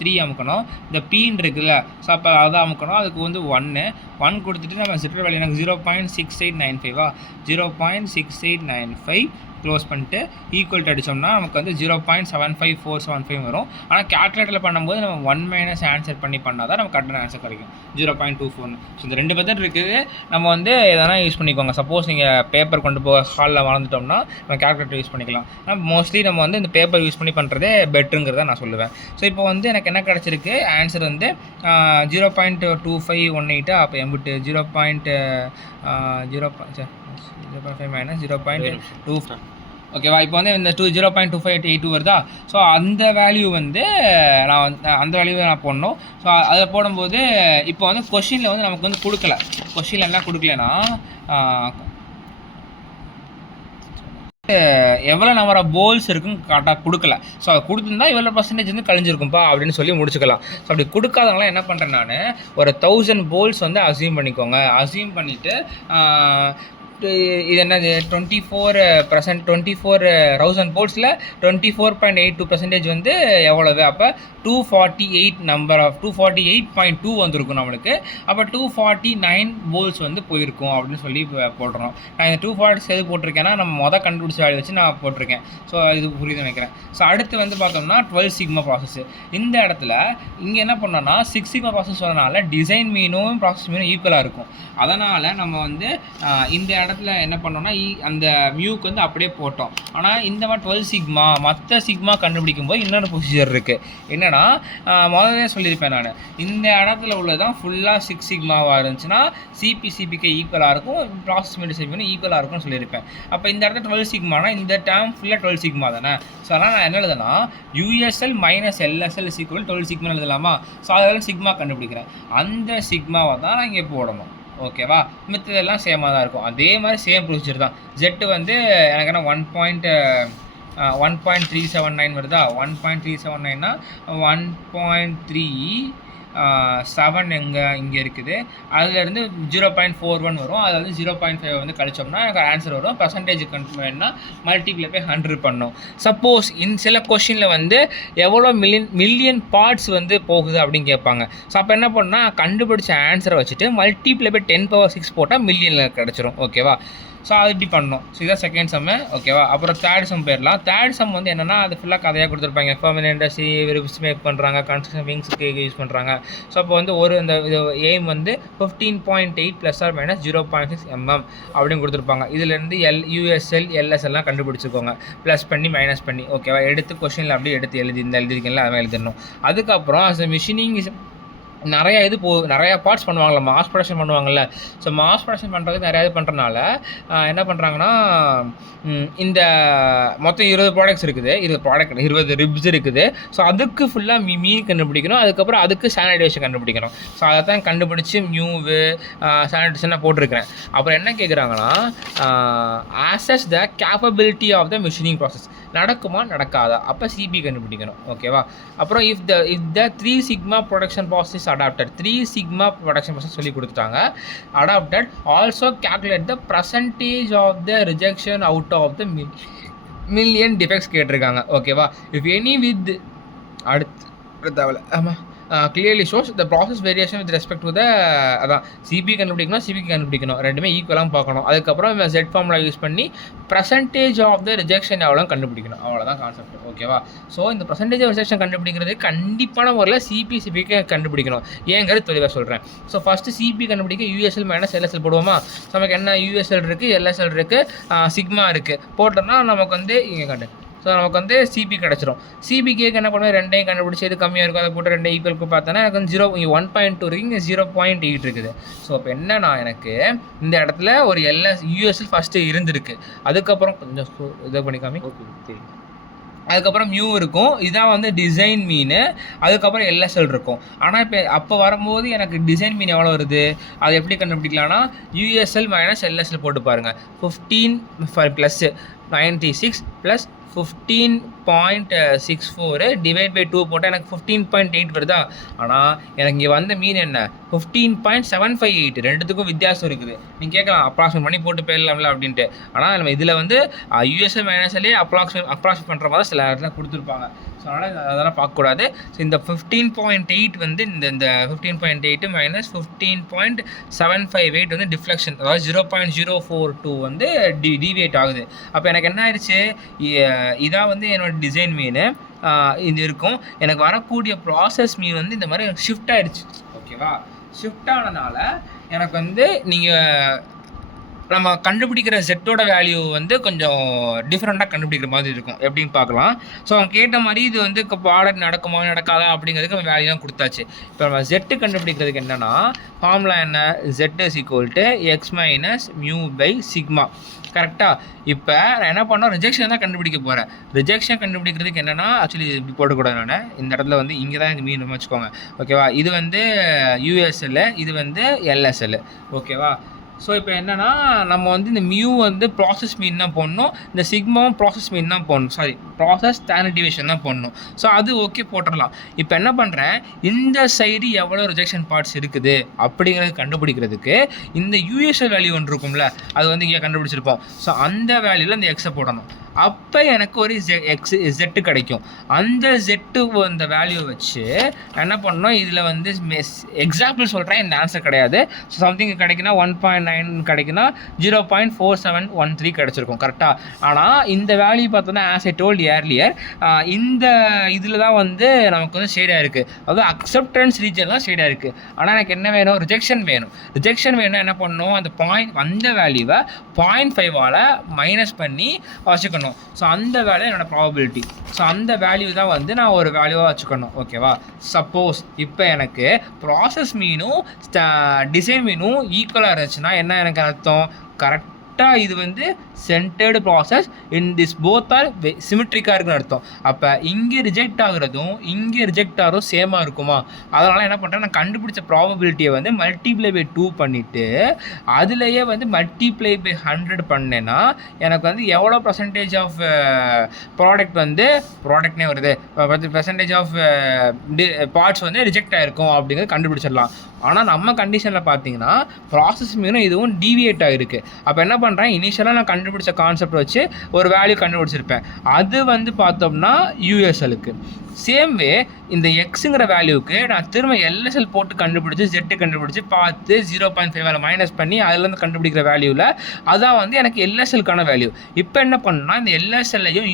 3 அமுக்கணும். இந்த பீன் இருக்குல்ல, ஸோ அப்போ அதை அமுக்கணும். அதுக்கு வந்து 1 கொடுத்துட்டு நம்ம சிட்டர் வேல்யூ எனக்கு 0.6895 0.6895 க்ளோஸ் பண்ணிட்டு ஈக்குவல் அடித்தோம்னா நமக்கு வந்து 0.75475 வரும். ஆனால் கேல்குலேட்டரில் பண்ணும்போது நம்ம 1 மைனஸ் ஆன்சர் பண்ணால் தான் நமக்கு கரெக்டான ஆன்சர் கிடைக்கும் 0.24. ஸோ இந்த 2 மெத்தட் இருக்குது. நம்ம வந்து எதனா யூஸ் பண்ணிக்கோங்க. சப்போஸ் நீங்கள் பேப்பர் கொண்டு போக ஹாலில் மறந்துட்டோம்னா நம்ம கேல்குலேட்டர் யூஸ் பண்ணிக்கலாம். ஆனால் மோஸ்ட்லி நம்ம வந்து இந்த பேப்பர் யூஸ் பண்ணி பண்ணுறதே பெட்டருங்கிறத நான் சொல்லுவேன். ஸோ இப்போ வந்து எனக்கு என்ன கிடச்சிருக்கு, ஆன்சர் வந்து 0.2518. அப்போ எம்பிட்டு 0.05 மைனஸ் 0.2 ஓகேவா. இப்போ வந்து இந்த 0.2582 வருதா. ஸோ அந்த வேல்யூ வந்து நான் வந்து அந்த வேல்யூவை நான் போடணும். ஸோ அதில் போடும்போது இப்போ வந்து கொஷினில் வந்து நமக்கு வந்து கொடுக்கல. கொஷினில் என்ன கொடுக்கலன்னா எவ்வளோ நம்பர் ஆஃப் போல்ஸ் இருக்குன்னு கரெக்டாக கொடுக்கல. ஸோ அதை கொடுத்துருந்தா இவ்வளோ பர்சன்டேஜ் வந்து கழிஞ்சிருக்கும்ப்பா அப்படின்னு சொல்லி முடிச்சுக்கலாம். ஸோ அப்படி கொடுக்காதவங்களாம் என்ன பண்ணுறேன் நான், ஒரு 1000 போல்ஸ் வந்து அசியூம் பண்ணிக்கோங்க. அசியூம் பண்ணிவிட்டு இது என்னது 24,000 போல்ஸில் 24.82% வந்து எவ்வளவு, அப்போ 248.2 வந்திருக்கும் நம்மளுக்கு. அப்போ 249 போல்ஸ் வந்து போயிருக்கும் அப்படின்னு சொல்லி போடுறோம். நான் இந்த 240 எது போட்டிருக்கேன்னா நம்ம மொதல் கண்டுபிடிச்ச வேலையை வச்சு நான் போட்டிருக்கேன். ஸோ இது புரியுது நினைக்கிறேன். ஸோ அடுத்து வந்து பார்த்தோம்னா 12 சிக்மா ப்ராசஸ். இந்த இடத்துல இங்கே என்ன பண்ணோம்னா 6 சிக்மா ப்ராசஸ் வரனால டிசைன் மீனும் ப்ராசஸ் மீனும் ஈக்குவலாக இருக்கும். அதனால் நம்ம வந்து இந்த இடத்துல என்ன பண்ணோம்னா அந்த மியூக்கு வந்து அப்படியே போட்டோம். ஆனால் இந்த மாதிரி 12 சிக்மா மற்ற சிக்மா கண்டுபிடிக்கும் போது இன்னொரு ப்ரொசீஜர் இருக்குது. என்னென்னா முதல்ல சொல்லியிருப்பேன் நான், இந்த இடத்துல உள்ளதான் ஃபுல்லாக 6 சிக்மாவாக இருந்துச்சுன்னா சிபிகே ஈக்குவலாக இருக்கும், ப்ராசஸ் மீன் சிக்மா ஈக்குவலாக இருக்கும்னு சொல்லியிருப்பேன். அப்போ இந்த இடத்துல 12 சிக்மானா இந்த டேர்ம் ஃபுல்லாக 12 சிக்மா தானே. ஸோ அதனால் நான் என்ன எழுதுனா USL minus LSL equal 12 sigma எழுதலாமா. ஸோ அதெல்லாம் சிக்மா கண்டுபிடிக்கிறேன். அந்த சிக்மாவை தான் நான் இங்கே போடணும். ஓகேவா. மித்ததெல்லாம் சேமாக தான் இருக்கும். அதே மாதிரி சேம் ப்ரொசீஜர் தான். ஜெட்டு வந்து எனக்கு என்ன 1.379 வருதா. 1.379னா 1.37 இங்கே இருக்குது. அதுலேருந்து 0.41 வரும். அதில் வந்து 0.5 வந்து கழிச்சோம்னா எனக்கு ஆன்சர் வரும். பர்சன்டேஜ் கன்ஃபர்ம்னா மல்டிப்ளை பை 100 பண்ணணும். சப்போஸ் சில கொஷினில் வந்து எவ்வளோ மில்லியன் பார்ட்ஸ் வந்து போகுது அப்படின்னு கேட்பாங்க. ஸோ அப்போ என்ன பண்ணால் கண்டுபிடிச்ச ஆன்சரை வச்சுட்டு மல்டிப்ளை பை 10⁶ போட்டால் மில்லியனில் கிடச்சிரும். ஓகேவா. ஸோ அது இப்படி பண்ணணும். ஸோ இதான் செகண்ட் சம்மு. ஓகேவா. அப்புறம் தேர்ட் சம் போயிடலாம். தேர்ட் சம் வந்து என்னென்னா அது ஃபுல்லாக கதையாக கொடுத்துருப்பாங்க. பெர்மனன்ட் இண்டஸ்ட்ரி ரிப்ஸ் மேக் பண்ணுறாங்க, கன்ஸ்ட்ரக்ஷன் விங்ஸுக்கு யூஸ் பண்ணுறாங்க. ஸோ அப்போ வந்து இந்த எய்ம் வந்து 15.8 ± 0.6 mm அப்படின்னு கொடுத்துருப்பாங்க. இதுலேருந்து யூஎஸ்எல் எல்எஸ்எல்லாம் கண்டுபிடிச்சிக்கோங்க, ப்ளஸ் பண்ணி மைனஸ் பண்ணி. ஓகேவா. எடுத்து கொஷினில் அப்படியே எடுத்து எழுதிருக்கீங்களா அதெல்லாம் எழுதிடணும். அதுக்கப்புறம் அந்த மிஷினிங் நிறையா பார்ட்ஸ் பண்ணுவாங்கள்ல, மாஸ் ப்ரொடக்ஷன் பண்ணுவாங்கள்ல. ஸோ மாஸ் ப்ரொடக்ஷன் பண்ணுறதுக்கு நிறையா இது பண்ணுறனால என்ன பண்ணுறாங்கன்னா இந்த மொத்தம் 20 ப்ராடக்ட்ஸ் இருக்குது. 20 ரிப்ஸ் இருக்குது. ஸோ அதுக்கு ஃபுல்லாக மீன் கண்டுபிடிக்கணும். அதுக்கப்புறம் அதுக்கு சானிடைசேஷன் கண்டுபிடிக்கணும். ஸோ அதை தான் கண்டுபிடிச்சி மியூவு சானிடைசேஷனாக போட்டிருக்கிறேன். அப்புறம் என்ன கேட்குறாங்கன்னா assess the capability of the machining process, நடக்குமா நடக்காதா, அப்போ சிபி கண்டுபிடிக்கணும். ஓகேவா. அப்புறம் if the 3 sigma production process adapted, 3 sigma production process சொல்லி கொடுத்துட்டாங்க. adapted also calculate the percentage of the rejection out of the million defects கேட்டிருக்காங்க. ஓகேவா. if any with அடுத்த ஆமாம் clearly shows the process variation with respect to the அதான் CP கண்டுபிடிக்கணும், சிபிக்கு கண்டுபிடிக்கணும், ரெண்டுமே ஈக்குவலாக பார்க்கணும். அதுக்கப்புறம் Z ஃபார்முலா யூஸ் பண்ணி பர்சன்டேஜ் ஆஃப் த ரிஜெக்ஷன் எவ்வளோ கண்டுபிடிக்கணும். அவ்வளோதான் கான்செப்ட். ஓகேவா. ஸோ இந்த பர்சன்டேஜ் ஆஃப் ரிஜெக்ஷன் கண்டுபிடிக்கிறது கண்டிப்பான முறையில் சிபிக்கு கண்டுபிடிக்கணும். ஏங்கிறது தெளிவாக சொல்கிறேன். ஸோ ஃபஸ்ட்டு சிபி கண்டுபிடிக்க யூஎஸ்எல் மைனஸ் எல்எஸ்எல் போடுவோமா. ஸோ நமக்கு என்ன யூஎஸ்எல் இருக்குது, எல்எஸ்எல் இருக்குது, சிக்மா இருக்குது. போட்டோம்னா நமக்கு வந்து இங்கே கண்டு ஸோ நமக்கு வந்து சிபி கிடச்சிரும். சிபிக்கு என்ன பண்ணுவேன், ரெண்டையும் கண்டுபிடிச்சி எது கம்மியாக இருக்கும் அதை போட்டு 2 ஈக்குவலுக்கு பார்த்தோன்னா எனக்கு வந்து 1.2 இருக்குது, இங்கே 0.8 இருக்குது. ஸோ இப்போ என்னன்னா எனக்கு இந்த இடத்துல ஒரு யூஎஸ்எல் ஃபஸ்ட்டு இருந்திருக்கு. அதுக்கப்புறம் கொஞ்சம் இதை பண்ணிக்காமி. அதுக்கப்புறம் மியூ இருக்கும். இதான் வந்து டிசைன் மீன். அதுக்கப்புறம் எல்எஸ்எல் இருக்கும். ஆனால் இப்போ அப்போ வரும்போது எனக்கு டிசைன் மீன் எவ்வளோ வருது, அதை எப்படி கண்டுபிடிக்கலாம்னா யூஎஸ்எல் மைனஸ் எல்எஸ்எல் போட்டு பாருங்கள். 15 ப்ளஸ் 96 ப்ளஸ் 15.64 டிவைட் பை 2 போட்டால் எனக்கு 15.8 வருதா. ஆனால் எனக்கு இங்கே வந்த மீன் என்ன 15.758. ரெண்டுத்துக்கும் வித்தியாசம் இருக்குது. நீங்கள் கேட்கலாம் அப்ராக்சிமேட் பண்ணி போட்டு போயிடலாம்ல அப்படின்ட்டு. ஆனால் நம்ம இதில் வந்து யூஎஸ்எல் மைனஸ்லேயே அப்ராக்சிமேட் பண்ணுற மாதிரி சில இடத்துல கொடுத்துருப்பாங்க. ஸோ அதனால் அதெல்லாம் பார்க்கக்கூடாது. ஸோ இந்த 15.8 வந்து இந்த 15.8 மைனஸ் 15.758 வந்து டிஃப்ளெக்ஷன், அதாவது 0.042 வந்து டிவியேட் ஆகுது. அப்போ எனக்கு என்ன ஆயிடுச்சு, இதான் வந்து என்னோடய டிசைன் மீன் இது இருக்கும். எனக்கு வரக்கூடிய ப்ராசஸ் மீன் வந்து இந்த மாதிரி எனக்கு ஷிஃப்ட் ஆகிடுச்சு. ஓகேவா. ஷிஃப்ட் ஆனதுனால எனக்கு வந்து நீங்கள் நம்ம கண்டுபிடிக்கிற ஜெட்டோட வேல்யூ வந்து கொஞ்சம் டிஃப்ரெண்ட்டாக கண்டுபிடிக்கிற மாதிரி இருக்கும். எப்படின்னு பார்க்கலாம். ஸோ அவங்க கேட்ட மாதிரி இது வந்து ப்ராடக்ட் நடக்குமா நடக்காதா அப்படிங்கிறதுக்கு நம்ம வேல்யூ தான் கொடுத்தாச்சு. இப்போ நம்ம ஜெட்டு கண்டுபிடிக்கிறதுக்கு என்னென்னா ஃபார்முலா என்ன, Z = x - μ/σ. கரெக்டாக. இப்போ நான் என்ன பண்ணோம், ரிஜெக்ஷன் தான் கண்டுபிடிக்க போகிறேன். ரிஜெக்ஷன் கண்டுபிடிக்கிறதுக்கு என்னென்னா ஆக்சுவலி இப்படி போடக்கூடாது. நான் இந்த இடத்துல வந்து இங்கே தான் இது மீன் வச்சுக்கோங்க. ஓகேவா. இது வந்து USL, இது வந்து LSL. ஓகேவா. ஸோ இப்போ என்னென்னா நம்ம வந்து இந்த மியூ வந்து ப்ராசஸ் மீன் தான் போடணும், இந்த சிக்மாவும் ப்ராசஸ் மீன் தான் போடணும், சாரி ப்ராசஸ் ஸ்டாண்டர்ட் டிவிஷன் தான் போடணும். ஸோ அது ஓகே போட்டுடலாம். இப்போ என்ன பண்ணுறேன், இந்த சைடு எவ்வளோ ரிஜெக்ஷன் பார்ட்ஸ் இருக்குது அப்படிங்கிறது கண்டுபிடிக்கிறதுக்கு இந்த யூஎஸ்எல் வேல்யூ ஒன்று இருக்கும்ல, அது வந்து இங்கே கண்டுபிடிச்சிருப்போம். ஸோ அந்த வேல்யூவில் இந்த எக்ஸை போடணும். அப்போ எனக்கு ஒரு ஜெட்டு கிடைக்கும். அந்த ஜெட்டு அந்த வேல்யூ வச்சு என்ன பண்ணணும், இதில் வந்து எக்ஸாம்பிள் சொல்கிறேன், இந்த ஆன்சர் கிடையாது. ஸோ சம்திங் கிடைக்குன்னா 1.9 கிடைக்குன்னா 0.4713 கிடச்சிருக்கும் கரெக்டாக. ஆனால் இந்த வேல்யூ பார்த்தோன்னா ஆஸ் ஐ டோல்ட் ஏர்லியர், இந்த இதில் தான் வந்து நமக்கு வந்து ஷேடாக இருக்குது. அதாவது அக்செப்டன்ஸ் ரீஜன் தான் ஷேடாக இருக்குது. ஆனால் எனக்கு என்ன வேணும், ரிஜெக்ஷன் வேணும். ரிஜெக்ஷன் வேணும்னா என்ன பண்ணணும், அந்த வேல்யூவை 0.5ஆல் மைனஸ் பண்ணி வச்சுக்கணும். ஸோ அந்த வேல்யூ என்னோட ப்ராபபிலிட்டி. ஸோ அந்த வேல்யூ தான் வந்து நான் ஒரு வேல்யூவாக வச்சுக்கணும். ஓகேவா. சப்போஸ் இப்போ எனக்கு ப்ராசஸ் மீனும் டிசைன் மீனும் ஈக்குவலாக இருந்துச்சுன்னா என்ன எனக்கு அர்த்தம், கரெக்டாக இது வந்து centred process in this both are சிமெட்ரிக்காக இருக்குன்னு அர்த்தம். அப்போ இங்கே ரிஜெக்ட் ஆகுறதும் இங்கே ரிஜெக்ட் ஆகிறதும் சேமாக இருக்குமா. அதனால் என்ன பண்ணுறேன், நான் கண்டுபிடிச்ச ப்ராபபிலிட்டியை வந்து மல்டிப்ளை பை 2 பண்ணிவிட்டு அதுலேயே வந்து மல்டிப்ளை பை 100 பண்ணேன்னா எனக்கு வந்து எவ்வளோ பர்சன்டேஜ் ஆஃப் ப்ராடக்ட் வந்து ப்ராடக்ட்னே வருது, பர்சன்டேஜ் ஆஃப் பார்ட்ஸ் வந்து ரிஜெக்ட் ஆகிருக்கும் அப்படிங்கிறது கண்டுபிடிச்சிடலாம். ஆனால் நம்ம கண்டிஷனில் பார்த்தீங்கன்னா ப்ராசஸ் மீனும் இதுவும் டீவியேட் ஆகிருக்கு. அப்போ என்ன பண்ணுறேன், இனிஷியலாக நான் கண்டுபிடிச்ச கான்செப்ட் வச்சு ஒரு வேல்யூ கண்டுபிடிச்சிருப்பேன். அது வந்து பார்த்தோம்னா யூஎஸ்எலுக்கு. சேம் வே இந்த எக்ஸுங்கிற வேல்யூவுக்கு நான் திரும்ப LSL போட்டு கண்டுபிடிச்சி ஜெட்டு கண்டுபிடிச்சி பார்த்து 0.5 மைனஸ் பண்ணி அதுலேருந்து கண்டுபிடிக்கிற வேல்யூவில் அதான் வந்து எனக்கு LSLக்கான வேல்யூ. இப்போ என்ன பண்ணணும்னா இந்த LSLையும்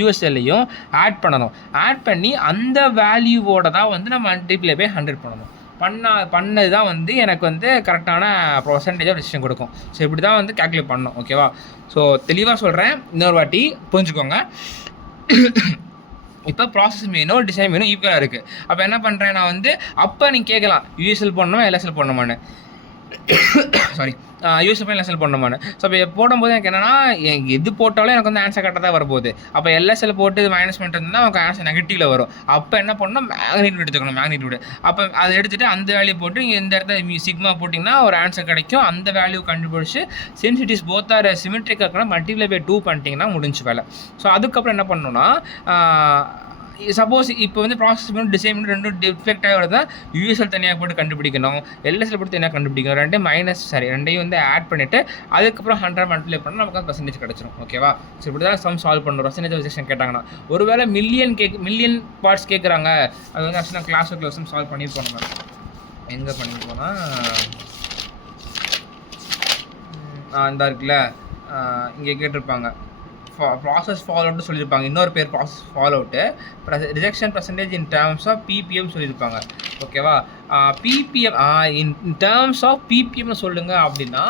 USLையும் ஆட் பண்ணணும். ஆட் பண்ணி அந்த வேல்யூவோட தான் வந்து நான் மல்டிப்ளை பை 100 பண்ணணும். பண்ணது தான் வந்து எனக்கு வந்து கரெக்டான பர்சன்டேஜ் ஆஃப் டிசிஷன் கொடுக்கும். ஸோ இப்படி தான் வந்து கால்குலேட் பண்ணணும். ஓகேவா. ஸோ தெளிவாக சொல்கிறேன், இன்னொரு வாட்டி புரிஞ்சுக்கோங்க. இப்போ ப்ராசஸ் மீனும் டிசைன் மீனும் ஈக்குவலாக இருக்குது. அப்போ என்ன பண்ணுறேன் நான் வந்து, அப்போ நீங்கள் கேட்கலாம் USL பண்ணணுமா LSL பண்ணணுமான்னு. சாரி, USL LSL பண்ணணுமான்னு. ஸோ இப்போ போடும்போது எனக்கு என்னென்னா, எது போட்டாலும் எனக்கு வந்து ஆன்சர் கரெக்டாக தான் வரப்போகுது. அப்போ LSL போட்டு இது மைனஸ் பண்ணிட்டு இருந்தால் நமக்கு ஆன்சர் நெகட்டிவில் வரும். அப்போ என்ன பண்ணணும், மேக்னிடியூட் எடுத்துக்கணும். மேக்னிடியூட் அப்போ அதை எடுத்துகிட்டு அந்த வேல்யூ போட்டு இங்கே இந்த இடத்துல சிக்மா போட்டிங்கன்னா ஒரு ஆன்சர் கிடைக்கும். அந்த வேல்யூ கண்டுபிடிச்சி சின்சிட்டிஸ் போத் ஆர் சிமெட்ரிக்காக மல்டிப்ளை பை 2 பண்ணிட்டீங்கன்னா முடிஞ்சு வேலை. ஸோ அதுக்கப்புறம் என்ன பண்ணணும்னா, சப்போஸ் இப்போ வந்து ப்ராசஸ் பண்ணி டிசைன் ரெண்டும் டிஃப்ளெக்ட் ஆகிறதா USL தனியாக போட்டு கண்டுபிடிக்கணும், LSL போட்டு தனியாக கண்டுபிடிக்கணும். ரெண்டையும் வந்து ஆட் பண்ணிவிட்டு அதுக்கப்புறம் 100 மல்டிப்ளை பண்ணால் நமக்கு பர்சன்டேஜ் கிடச்சிரும். ஓகேவா. ஸோ இப்படி தான் சம் சால்வ் பண்ணணும். பர்சன்டேஜ் ரிஜெக்ஷன் கேட்டாங்கன்னா ஒருவேளை மில்லியன் பார்ட்ஸ் கேட்குறாங்க, அது வந்து ஆக்சுவலாக கிளாஸ் ஒர்க்கில் சம் சால்வ் பண்ணியிருப்போம். நம்ம எங்கே பண்ணியிருப்போம்னா இந்த இருக்குல்ல, இங்கே கேட்டிருப்பாங்க ப்ராசஸ் ஃபால் அவுட்னு சொல்லியிருப்பாங்க. இன்னொரு பேர் process fall out, rejection percentage in terms of PPM சொல்லியிருப்பாங்க. ஓகேவா. PPM இன் டேர்ம்ஸ் ஆஃப் PPMனு சொல்லுங்கள் அப்படின்னா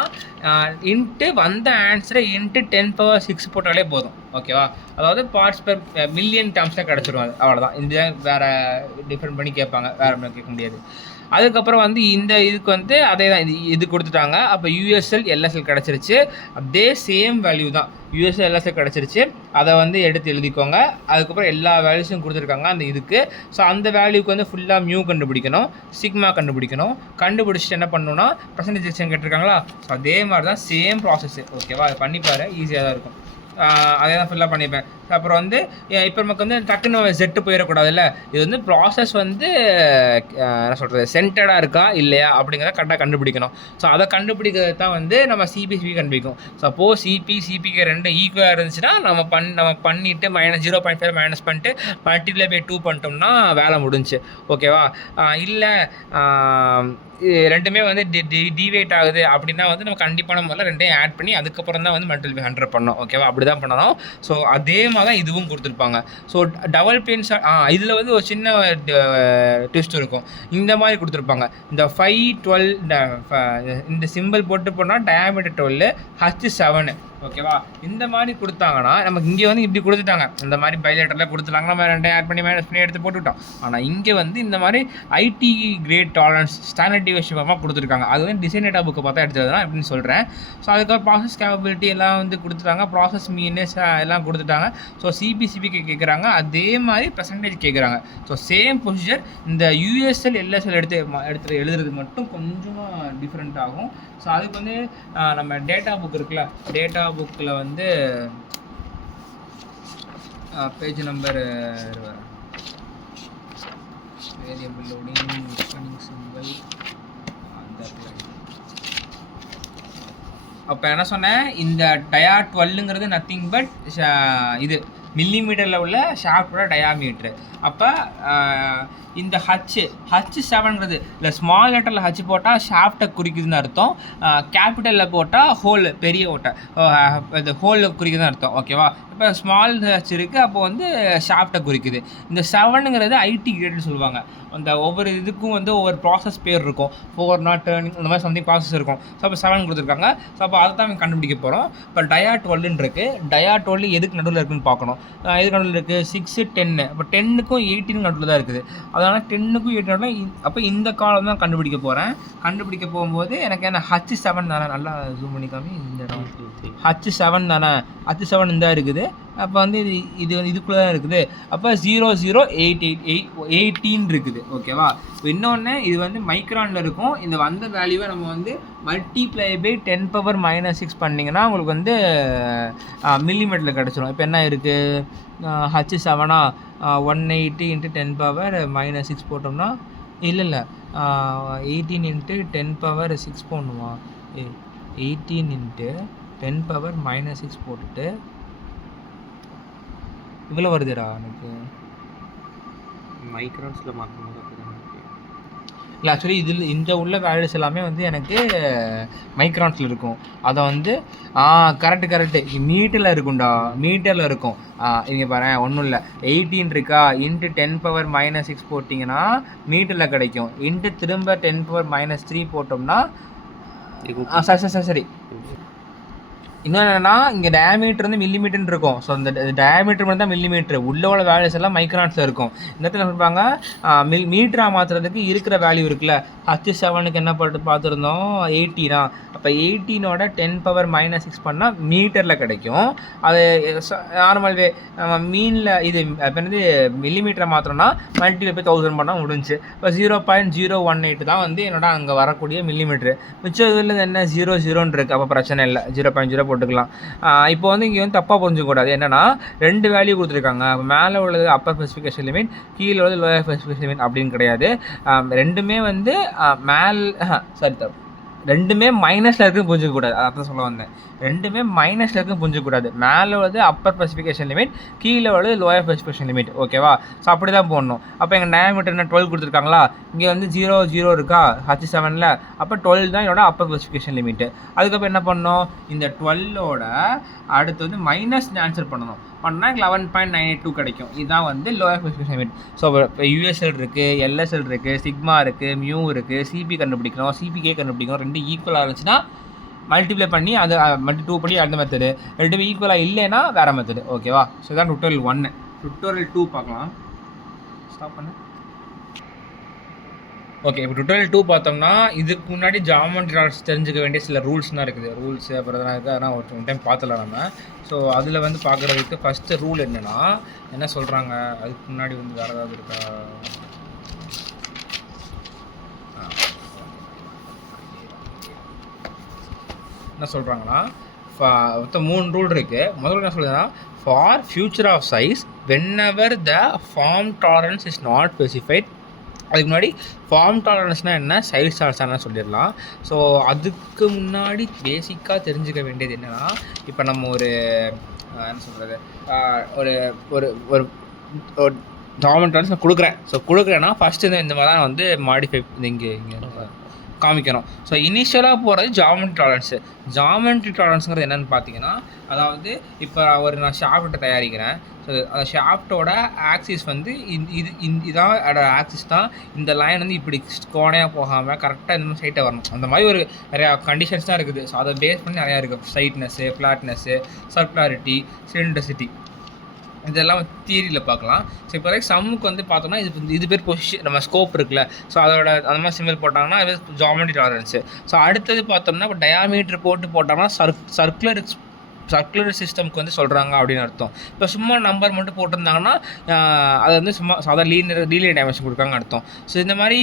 இன்ட்டு வந்த ஆன்சரை இன்ட்டு 10⁻6 போட்டாலே போதும். ஓகேவா. அதாவது பார்ட்ஸ் பெர் மில்லியன் டேர்ம்ஸில் கிடச்சிரும். அது அவ்வளோதான். இந்த வேறு டிஃப்ரெண்ட் பண்ணி கேட்பாங்க, வேறு கேட்க முடியாது. அதுக்கப்புறம் வந்து இந்த இதுக்கு வந்து அதே தான், இது கொடுத்துட்டாங்க. அப்போ USL LSL கிடச்சிருச்சு. அதே சேம் வேல்யூ தான், USL LSL கிடச்சிருச்சு. அதை வந்து எடுத்து எழுதிக்கோங்க. அதுக்கப்புறம் எல்லா வேல்யூஸும் கொடுத்துருக்காங்க அந்த இதுக்கு. ஸோ அந்த வேல்யூக்கு வந்து ஃபுல்லாக மியூ கண்டுபிடிக்கணும், சிக்மா கண்டுபிடிக்கணும். கண்டுபிடிச்சிட்டு என்ன பண்ணணும்னா பர்சன்டேஜ் கேட்டிருக்காங்களா, ஸோ அதே மாதிரி தான் சேம் ப்ராசஸ். ஓகேவா. அது பண்ணிப்பாரு, ஈஸியாக தான் இருக்கும். அதே தான் ஃபுல்லாக பண்ணிப்பேன். அப்புறம் வந்து இப்போ நமக்கு வந்து டக்குன்னு செட்டு போயிடக்கூடாதுல்ல. இது வந்து ப்ராசஸ் வந்து என்ன சொல்கிறது, சென்டர்டாக இருக்கா இல்லையா அப்படிங்கிறத கரெக்டாக கண்டுபிடிக்கணும். ஸோ அதை கண்டுபிடிக்கிறது தான் வந்து நம்ம CP கண்டுபிடிக்கும். சப்போஸ் CPக்கு 2 ஈக்குவலாக இருந்துச்சுன்னா நம்ம பண்ணிவிட்டு -0.5 மைனஸ் பண்ணிட்டு மல்டிப்ளை பை 2 பண்ணிட்டோம்னா வேலை முடிஞ்சு. ஓகேவா. இல்லை ரெண்டுமே வந்து டிவேட் ஆகுது அப்படின்னா வந்து நம்ம கண்டிப்பான முறையில் ரெண்டையும் ஆட் பண்ணி அதுக்கப்புறம் தான் வந்து மல்டிபிள் 100 பண்ணோம். ஓகேவா? அப்படி தான் பண்ணணும். ஸோ அதே மாதிரி தான் இதுவும் கொடுத்துருப்பாங்க. ஸோ டபுள் பிளேன்ஸ் இதில் வந்து ஒரு சின்ன ட்விஸ்ட் இருக்கும். இந்த மாதிரி கொடுத்துருப்பாங்க. இந்த 5 12 இந்த சிம்பிள் போட்டு போனால் டயாமீட்டர் 12 H7. ஓகேவா? இந்த மாதிரி கொடுத்தாங்கன்னா நமக்கு இங்கே வந்து இப்படி கொடுத்துட்டாங்க. இந்த மாதிரி பைலேட்டரில் கொடுத்துட்டாங்க. நம்ம ரெண்டையும் ஆட் பண்ணி மைனஸ் பண்ணி எடுத்து போட்டுவிட்டோம். ஆனால் இங்கே வந்து இந்த மாதிரி IT grade tolerance standard deviation கொடுத்துருக்காங்க. அது வந்து டிசைன் டேட்டா புக்கை பார்த்தா எடுத்ததுதான் எப்படின்னு சொல்கிறேன். ஸோ அதுக்கப்புறம் ப்ராசஸ் கேப்பபிலிட்டி எல்லாம் வந்து கொடுத்துட்டாங்க. ப்ராசஸ் மீனஸ் எல்லாம் கொடுத்துட்டாங்க. ஸோ சிபிசிபிக்கு கேட்குறாங்க. அதே மாதிரி பெர்சன்டேஜ் கேட்குறாங்க. So same procedure. இந்த யூஎஸ்எல் எல்எஸ்எல் எடுத்து எழுதுறது மட்டும் கொஞ்சமாக டிஃப்ரெண்ட் ஆகும். ஸோ அதுக்கு வந்து நம்ம டேட்டா புக் இருக்குல்ல, டேட்டா புக்கில் வந்து page number variable loading simple. அப்போ என்ன சொன்னேன், இந்த டயா 12ங்கிறது நத்திங் பட் இது மில்லிமீட்டரில் உள்ள ஷாஃப்டோட டயாமீட்ரு. அப்போ இந்த H7ங்கிறது இல்லை ஸ்மால் லெட்டரில் H போட்டால் ஷாஃப்டை குறிக்குதுன்னு அர்த்தம். கேபிட்டலில் போட்டால் ஹோல் பெரிய ஓட்டை இது ஹோலில் குறிக்குதுன்னு அர்த்தம். ஓகேவா? இப்போ ஸ்மால் H இருக்குது, அப்போ வந்து ஷாஃப்டை குறிக்குது. இந்த 7ங்கிறது ஐடி கிரேட்னு சொல்லுவாங்க. அந்த ஒவ்வொரு இதுக்கும் வந்து ஒவ்வொரு ப்ராசஸ் பேர் இருக்கும். 4 நாட் டர்னிங் இந்த மாதிரி சம்திங் ப்ராசஸ் இருக்கும். ஸோ அப்போ 7 கொடுத்துருக்காங்க. ஸோ அப்போ அதை தான் கண்டுபிடிக்க போகிறோம். இப்போ டயா 12 இருக்குது. டயா 12 எதுக்கு நடுவில் இருக்குதுன்னு பார்க்கணும். எதுக்கு நடுவில் இருக்குது? 6 10. அப்போ 10க்கும் 18 நடுவில் தான் இருக்குது. அதனால் 10க்கும் 18 நடுவில். அப்போ இந்த காலம் தான் கண்டுபிடிக்க போகிறேன். கண்டுபிடிக்க போகும்போது எனக்கு என்ன H7 தானே, நல்லா ஜூம் பண்ணிக்காமி இந்த இடம் H7 தானே, H7 இந்த இருக்குது. அப்போ வந்து இது இதுக்குள்ளே தான் இருக்குது. அப்போ 00818 இருக்குது. ஓகேவா? இன்னொன்று இது வந்து மைக்ரானில் இருக்கும். இந்த வந்த வேல்யூவை நம்ம வந்து மல்டிப்ளை பை 10⁻⁻6 பண்ணிங்கன்னா உங்களுக்கு வந்து மில்லிமீட்டரில் கிடச்சிரும். இப்போ என்ன இருக்குது? H7 180 × 10⁻⁻6 போட்டோம்னா இல்லை 18 × 10⁻6 போடணுமா? 18 × 10⁻⁻6 போட்டுட்டு இவ்வளோ வருதுடா எனக்கு. மைக்ரான்ஸில் மாற்றணும் இல்லை ஆக்சுவலி இதில் இந்த உள்ள வேல்யூஸ் எல்லாமே வந்து எனக்கு மைக்ரான்ஸில் இருக்கும். அதை வந்து கரெக்டு மீட்டரில் இருக்கும்டா, மீட்டரில் இருக்கும். இங்கே பாரு, ஒன்றும் இல்லை 18 இருக்கா × 10⁻⁻6 போட்டிங்கன்னா மீட்டரில் கிடைக்கும். திரும்ப 10⁻⁻3 போட்டோம்னா சரி. இன்னும் என்னென்னா இங்கே டயாமீட்டர் வந்து மில்லிமீட்டர்னு இருக்கும். ஸோ அந்த டயாமீட்டர் மட்டும் தான் மில்லிமீட்டர். உள்ள வேல்யூஸ் எல்லாம் மைக்ரான்ஸில் இருக்கும். இந்த இடத்துல சொல்லுவாங்க மீட்டராக மாற்றுறதுக்கு இருக்கிற வேல்யூ இருக்குல்ல. H7க்கு என்ன பார்த்துருந்தோம்? 18. அப்போ 18ஓட 10⁻⁻6 பண்ணால் மீட்டரில் கிடைக்கும். அது நார்மல் வே மீனில் இது இப்போ வந்து மில்லிமீட்டரை மாத்திரம்னா மல்டிபிள் பை 1000 பண்ணால் முடிஞ்சு. இப்போ 0.018 தான் வந்து என்னோட அங்கே வரக்கூடிய மில்லிமீட்ரு. மிச்சம் இதில் என்ன 00 இருக்குது. அப்போ பிரச்சனை இல்லை, 0.0 போட்டுக்கலாம். இப்போ வந்து இங்கே வந்து தப்பாக புரிஞ்சுக்கூடாது. என்னென்னா 2 வேல்யூ கொடுத்துருக்காங்க. அப்போ மேலே உள்ளது அப்பர் ஸ்பெசிஃபிகேஷன் லிமிட், கீழே உள்ளது லோயர் ஸ்பெசிஃபிகேஷன் லிமிட் அப்படின்னு கிடையாது. ரெண்டுமே வந்து ரெண்டுமே மைனஸில் இருக்குன்னு புரிஞ்சிக்கக்கூடாது. அதான் சொல்ல வந்தேன். ரெண்டுமே மைனஸில் இருக்குன்னு புரிஞ்சிக்கக்கூடாது. மேலே உள்ளது அப்பர் ஸ்பெசிஃபிகேஷன் லிமிட், கீழே உள்ளது லோயர் ஸ்பெசிஃபிகேஷன் லிமிட். ஓகேவா? ஸோ அப்படி தான் போடணும். அப்போ எங்கள் டயாமீட்டர் என்ன 12 கொடுத்துருக்காங்களா, இங்கே வந்து 0 இருக்கா H7ல். அப்போ 12 தான் என்னோட அப்பர் ஸ்பெசிஃபிகேஷன் லிமிட்டு. அதுக்கப்புறம் என்ன பண்ணணும்? இந்த 12ஓட அடுத்து வந்து மைனஸ் ஆன்சர் பண்ணணும். பண்ணால் 11.982 கிடைக்கும். இதுதான் வந்து லோயர் ஸ்பெசிஃபிகேஷன் லிமிட். ஸோ இப்போ யூஎஸ்எல் இருக்குது, எல்எஸ்எல் இருக்குது, சிக்மா இருக்குது, மியூ இருக்குது, சிபி கண்டுபிடிக்கணும், சிபிகே கண்டுபிடிக்கணும். ரெண்டு ஈக்குவலாக இருந்துச்சுன்னா மல்டிப்ளை பண்ணி அது மல்டி 2 பண்ணி அந்த மெத்தடு. ரெண்டுமே ஈக்குவலாக இல்லைன்னா வேறு மெத்தடு. ஓகேவா? ஸோ இதான் டுட்டோரியல் 1. டுட்டோரியல் 2 பார்க்கலாம். ஸ்டாப் பண்ணு. ஓகே, இப்போ டுட்டோரியல் 2 பார்த்தோம்னா இதுக்கு முன்னாடி ஜாமெட்ரி டாலர்ஸ் தெரிஞ்சுக்க வேண்டிய சில ரூல்ஸ்லாம் இருக்குது. ரூல்ஸு அப்புறம் தான் இருக்குது. அதனால் ஒரு டைம் பார்த்துலாம் நம்ம. ஸோ அதில் வந்து பார்க்குறதுக்கு ஃபஸ்ட்டு ரூல் என்னென்னா என்ன சொல்கிறாங்க, அதுக்கு முன்னாடி வந்து வேறு ஏதாவது இருக்கா? என்ன சொல்கிறாங்கன்னா மொத்தம் 3 ரூல் இருக்குது. முதல்ல என்ன சொல்லுதுன்னா, for feature of size whenever the form tolerance is not specified. அதுக்கு முன்னாடி ஃபார்ம் டாலரன்ஸ்னால் என்ன, சைஸ் டாலரன்ஸ்னால் சொல்லிடலாம். ஸோ அதுக்கு முன்னாடி பேசிக்காக தெரிஞ்சுக்க வேண்டியது என்னென்னா, இப்போ நம்ம ஒரு என்ன சொல்கிறது, ஒரு ஒரு ஒரு ஒரு டாலரன்ஸ் நான் கொடுக்குறேன். ஸோ கொடுக்குறேன்னா ஃபஸ்ட்டு இந்த மாதிரி தான் வந்து மாடிஃபை இங்கே காமிக்கணும். ஸோ இனிஷியலாக போகிறது ஜாமெட்ரி டாலரன்ஸு. ஜாமெட்ரி டாலரன்ஸுங்கிறது என்னென்னு பார்த்தீங்கன்னா, அதாவது இப்போ நான் ஷாஃப்ட்டை தயாரிக்கிறேன். ஸோ அந்த ஷாஃப்ட்டோட ஆக்சிஸ் வந்து இதான் ஆக்சிஸ் தான். இந்த லைன் வந்து இப்படி கோணையாக போகாமல் கரெக்டாக இந்த மாதிரி ஸ்ட்ரைட்டாக வரணும். அந்த மாதிரி ஒரு நிறையா கண்டிஷன்ஸ் தான் இருக்குது. ஸோ அதை பேஸ் பண்ணி நிறையா இருக்குது. ஸ்ட்ரைட்னஸ்ஸு, ஃப்ளாட்னஸ்ஸு, சர்க்குலாரிட்டி, சிலிண்டரிசிட்டி, இதெல்லாம் தியரியில் பார்க்கலாம். ஸோ இப்போ சம்முக்கு வந்து பார்த்தோம்னா இது பேர் பொசிஷன், நம்ம ஸ்கோப் இருக்குல்ல. ஸோ அதோட அந்த மாதிரி சிம்பிள் போட்டாங்கன்னா அது ஜாமெட்ரி டாலரன்ஸு. ஸோ அடுத்தது பார்த்தோம்னா இப்போ டயாமீட்டர் போட்டாங்கன்னா சர்க்குலர் சிஸ்டம்க்கு வந்து சொல்கிறாங்க அப்படின்னு அர்த்தம். இப்போ சும்மா நம்பர் மட்டும் போட்டிருந்தாங்கன்னா அது வந்து சும்மா சாதா லீனியர் டைமென்ஷன் கொடுக்காங்க அர்த்தம். ஸோ இந்த மாதிரி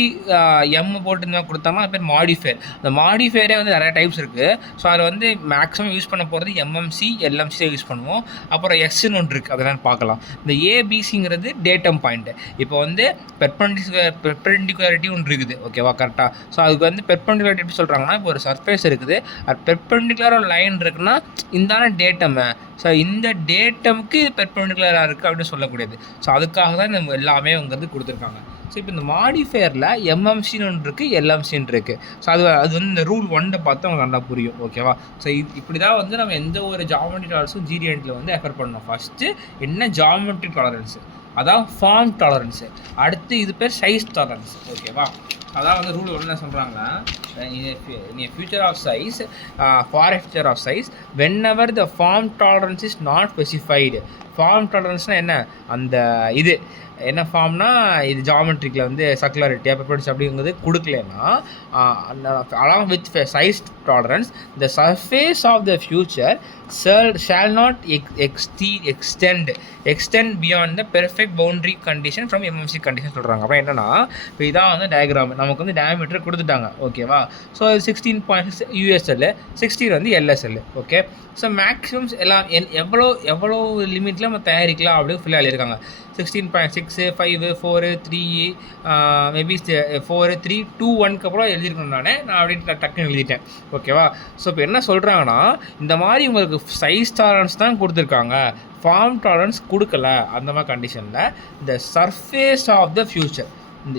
எம் போட்டு இந்த மாதிரி கொடுத்தாங்கன்னா அது பேர் மாடிஃபையர். அந்த மாடிஃபையரே வந்து நிறைய டைப்ஸ் இருக்குது. ஸோ அதில் வந்து மேக்ஸிமம் யூஸ் பண்ண போகிறது எம்எம்சி, எல்எம்சி யூஸ் பண்ணுவோம். அப்புறம் எஸ்ன்னு ஒன்று இருக்குது, அதெல்லாம் பார்க்கலாம். இந்த ஏபிசிங்கிறது டேட்டம் பாயிண்ட்டு. இப்போ வந்து பெர்பெண்டிகுலாரிட்டி ஒன்று இருக்குது, ஓகேவா, கரெக்டாக. ஸோ அதுக்கு வந்து பெர்பெண்டிகுலாரிட்டி எப்படி சொல்கிறாங்கன்னா, இப்போ ஒரு சர்ஃபேஸ் இருக்குது, அது பெர்பெண்டிகுலர் ஒரு லைன் இருக்குன்னா இந்தான டேட்டம். ஸோ இந்த டேட்டமுக்கு இது பெர்பெண்டிகுலராக இருக்குது அப்படின்னு சொல்லக்கூடியது. ஸோ அதுக்காக தான் இந்த எல்லாமே வந்து கொடுத்துருக்காங்க. ஸோ இப்போ இந்த மாடிஃபையரில் எம்எம்சின்னு ஒன்று இருக்குது, எல்எம்சின்னு இருக்குது. ஸோ அது வந்து இந்த ரூல் 1 பார்த்து அவங்க நல்லா புரியும், ஓகேவா. ஸோ இப்படி தான் வந்து நம்ம எந்த ஒரு ஜாமெட்ரி டாலரன்ஸும் ஜிடிஎன்ட்டில் வந்து எஃபர் பண்ணணும். ஃபஸ்ட்டு என்ன ஜாமெட்ரி டாலரன்ஸு, அதான் ஃபார்ம் டாலரன்ஸு. அடுத்து இது பேர் சைஸ் டாலரன்ஸ், ஓகேவா. அதான் வந்து ரூல் 1 என்ன சொல்கிறாங்கன்னா, in a feature of size, for a feature of size, whenever the form tolerance is not specified. Form டாலரன்ஸ்னால் என்ன, அந்த இது என்ன ஃபார்ம்னா, இது ஜாமெட்ரிக்கில் வந்து சர்க்குலாரிட்டி பெர்பெண்டிகுலாரிட்டி அப்படிங்கிறது கொடுக்கலன்னா, along with size tolerance, the surface of the future shall not extend beyond the perfect boundary condition from MMC condition சொல்கிறாங்க. அப்புறம் என்னன்னா, இப்போ இதான் வந்து டயக்ராம். நமக்கு வந்து டயாமீட்டர் கொடுத்துட்டாங்க, ஓகேவா. ஸோ 16.6 யூஎஸ்எல், 16 வந்து எல்எஸ்எல், ஓகே. ஸோ மேக்ஸிமம்ஸ் எல்லாம் எவ்வளோ லிமிட்டில் நம்ம தயாரிக்கலாம் அப்படின்னு ஃபுல்லாக எழுதியிருக்காங்க. 16.6, 5, 4, 3, மேபி 4, 3, 2, 1க்கு அப்புறம் எழுதியிருக்கணும். நான் அப்படின்ட்டு டக்குன்னு எழுதிட்டேன், ஓகேவா. ஸோ இப்போ என்ன சொல்கிறாங்கன்னா, இந்த மாதிரி உங்களுக்கு சைஸ் டாலரன்ஸ் தான் கொடுத்துருக்காங்க, ஃபார்ம் டாலரன்ஸ் கொடுக்கல. அந்த மாதிரி கண்டிஷனில் the surface of the future,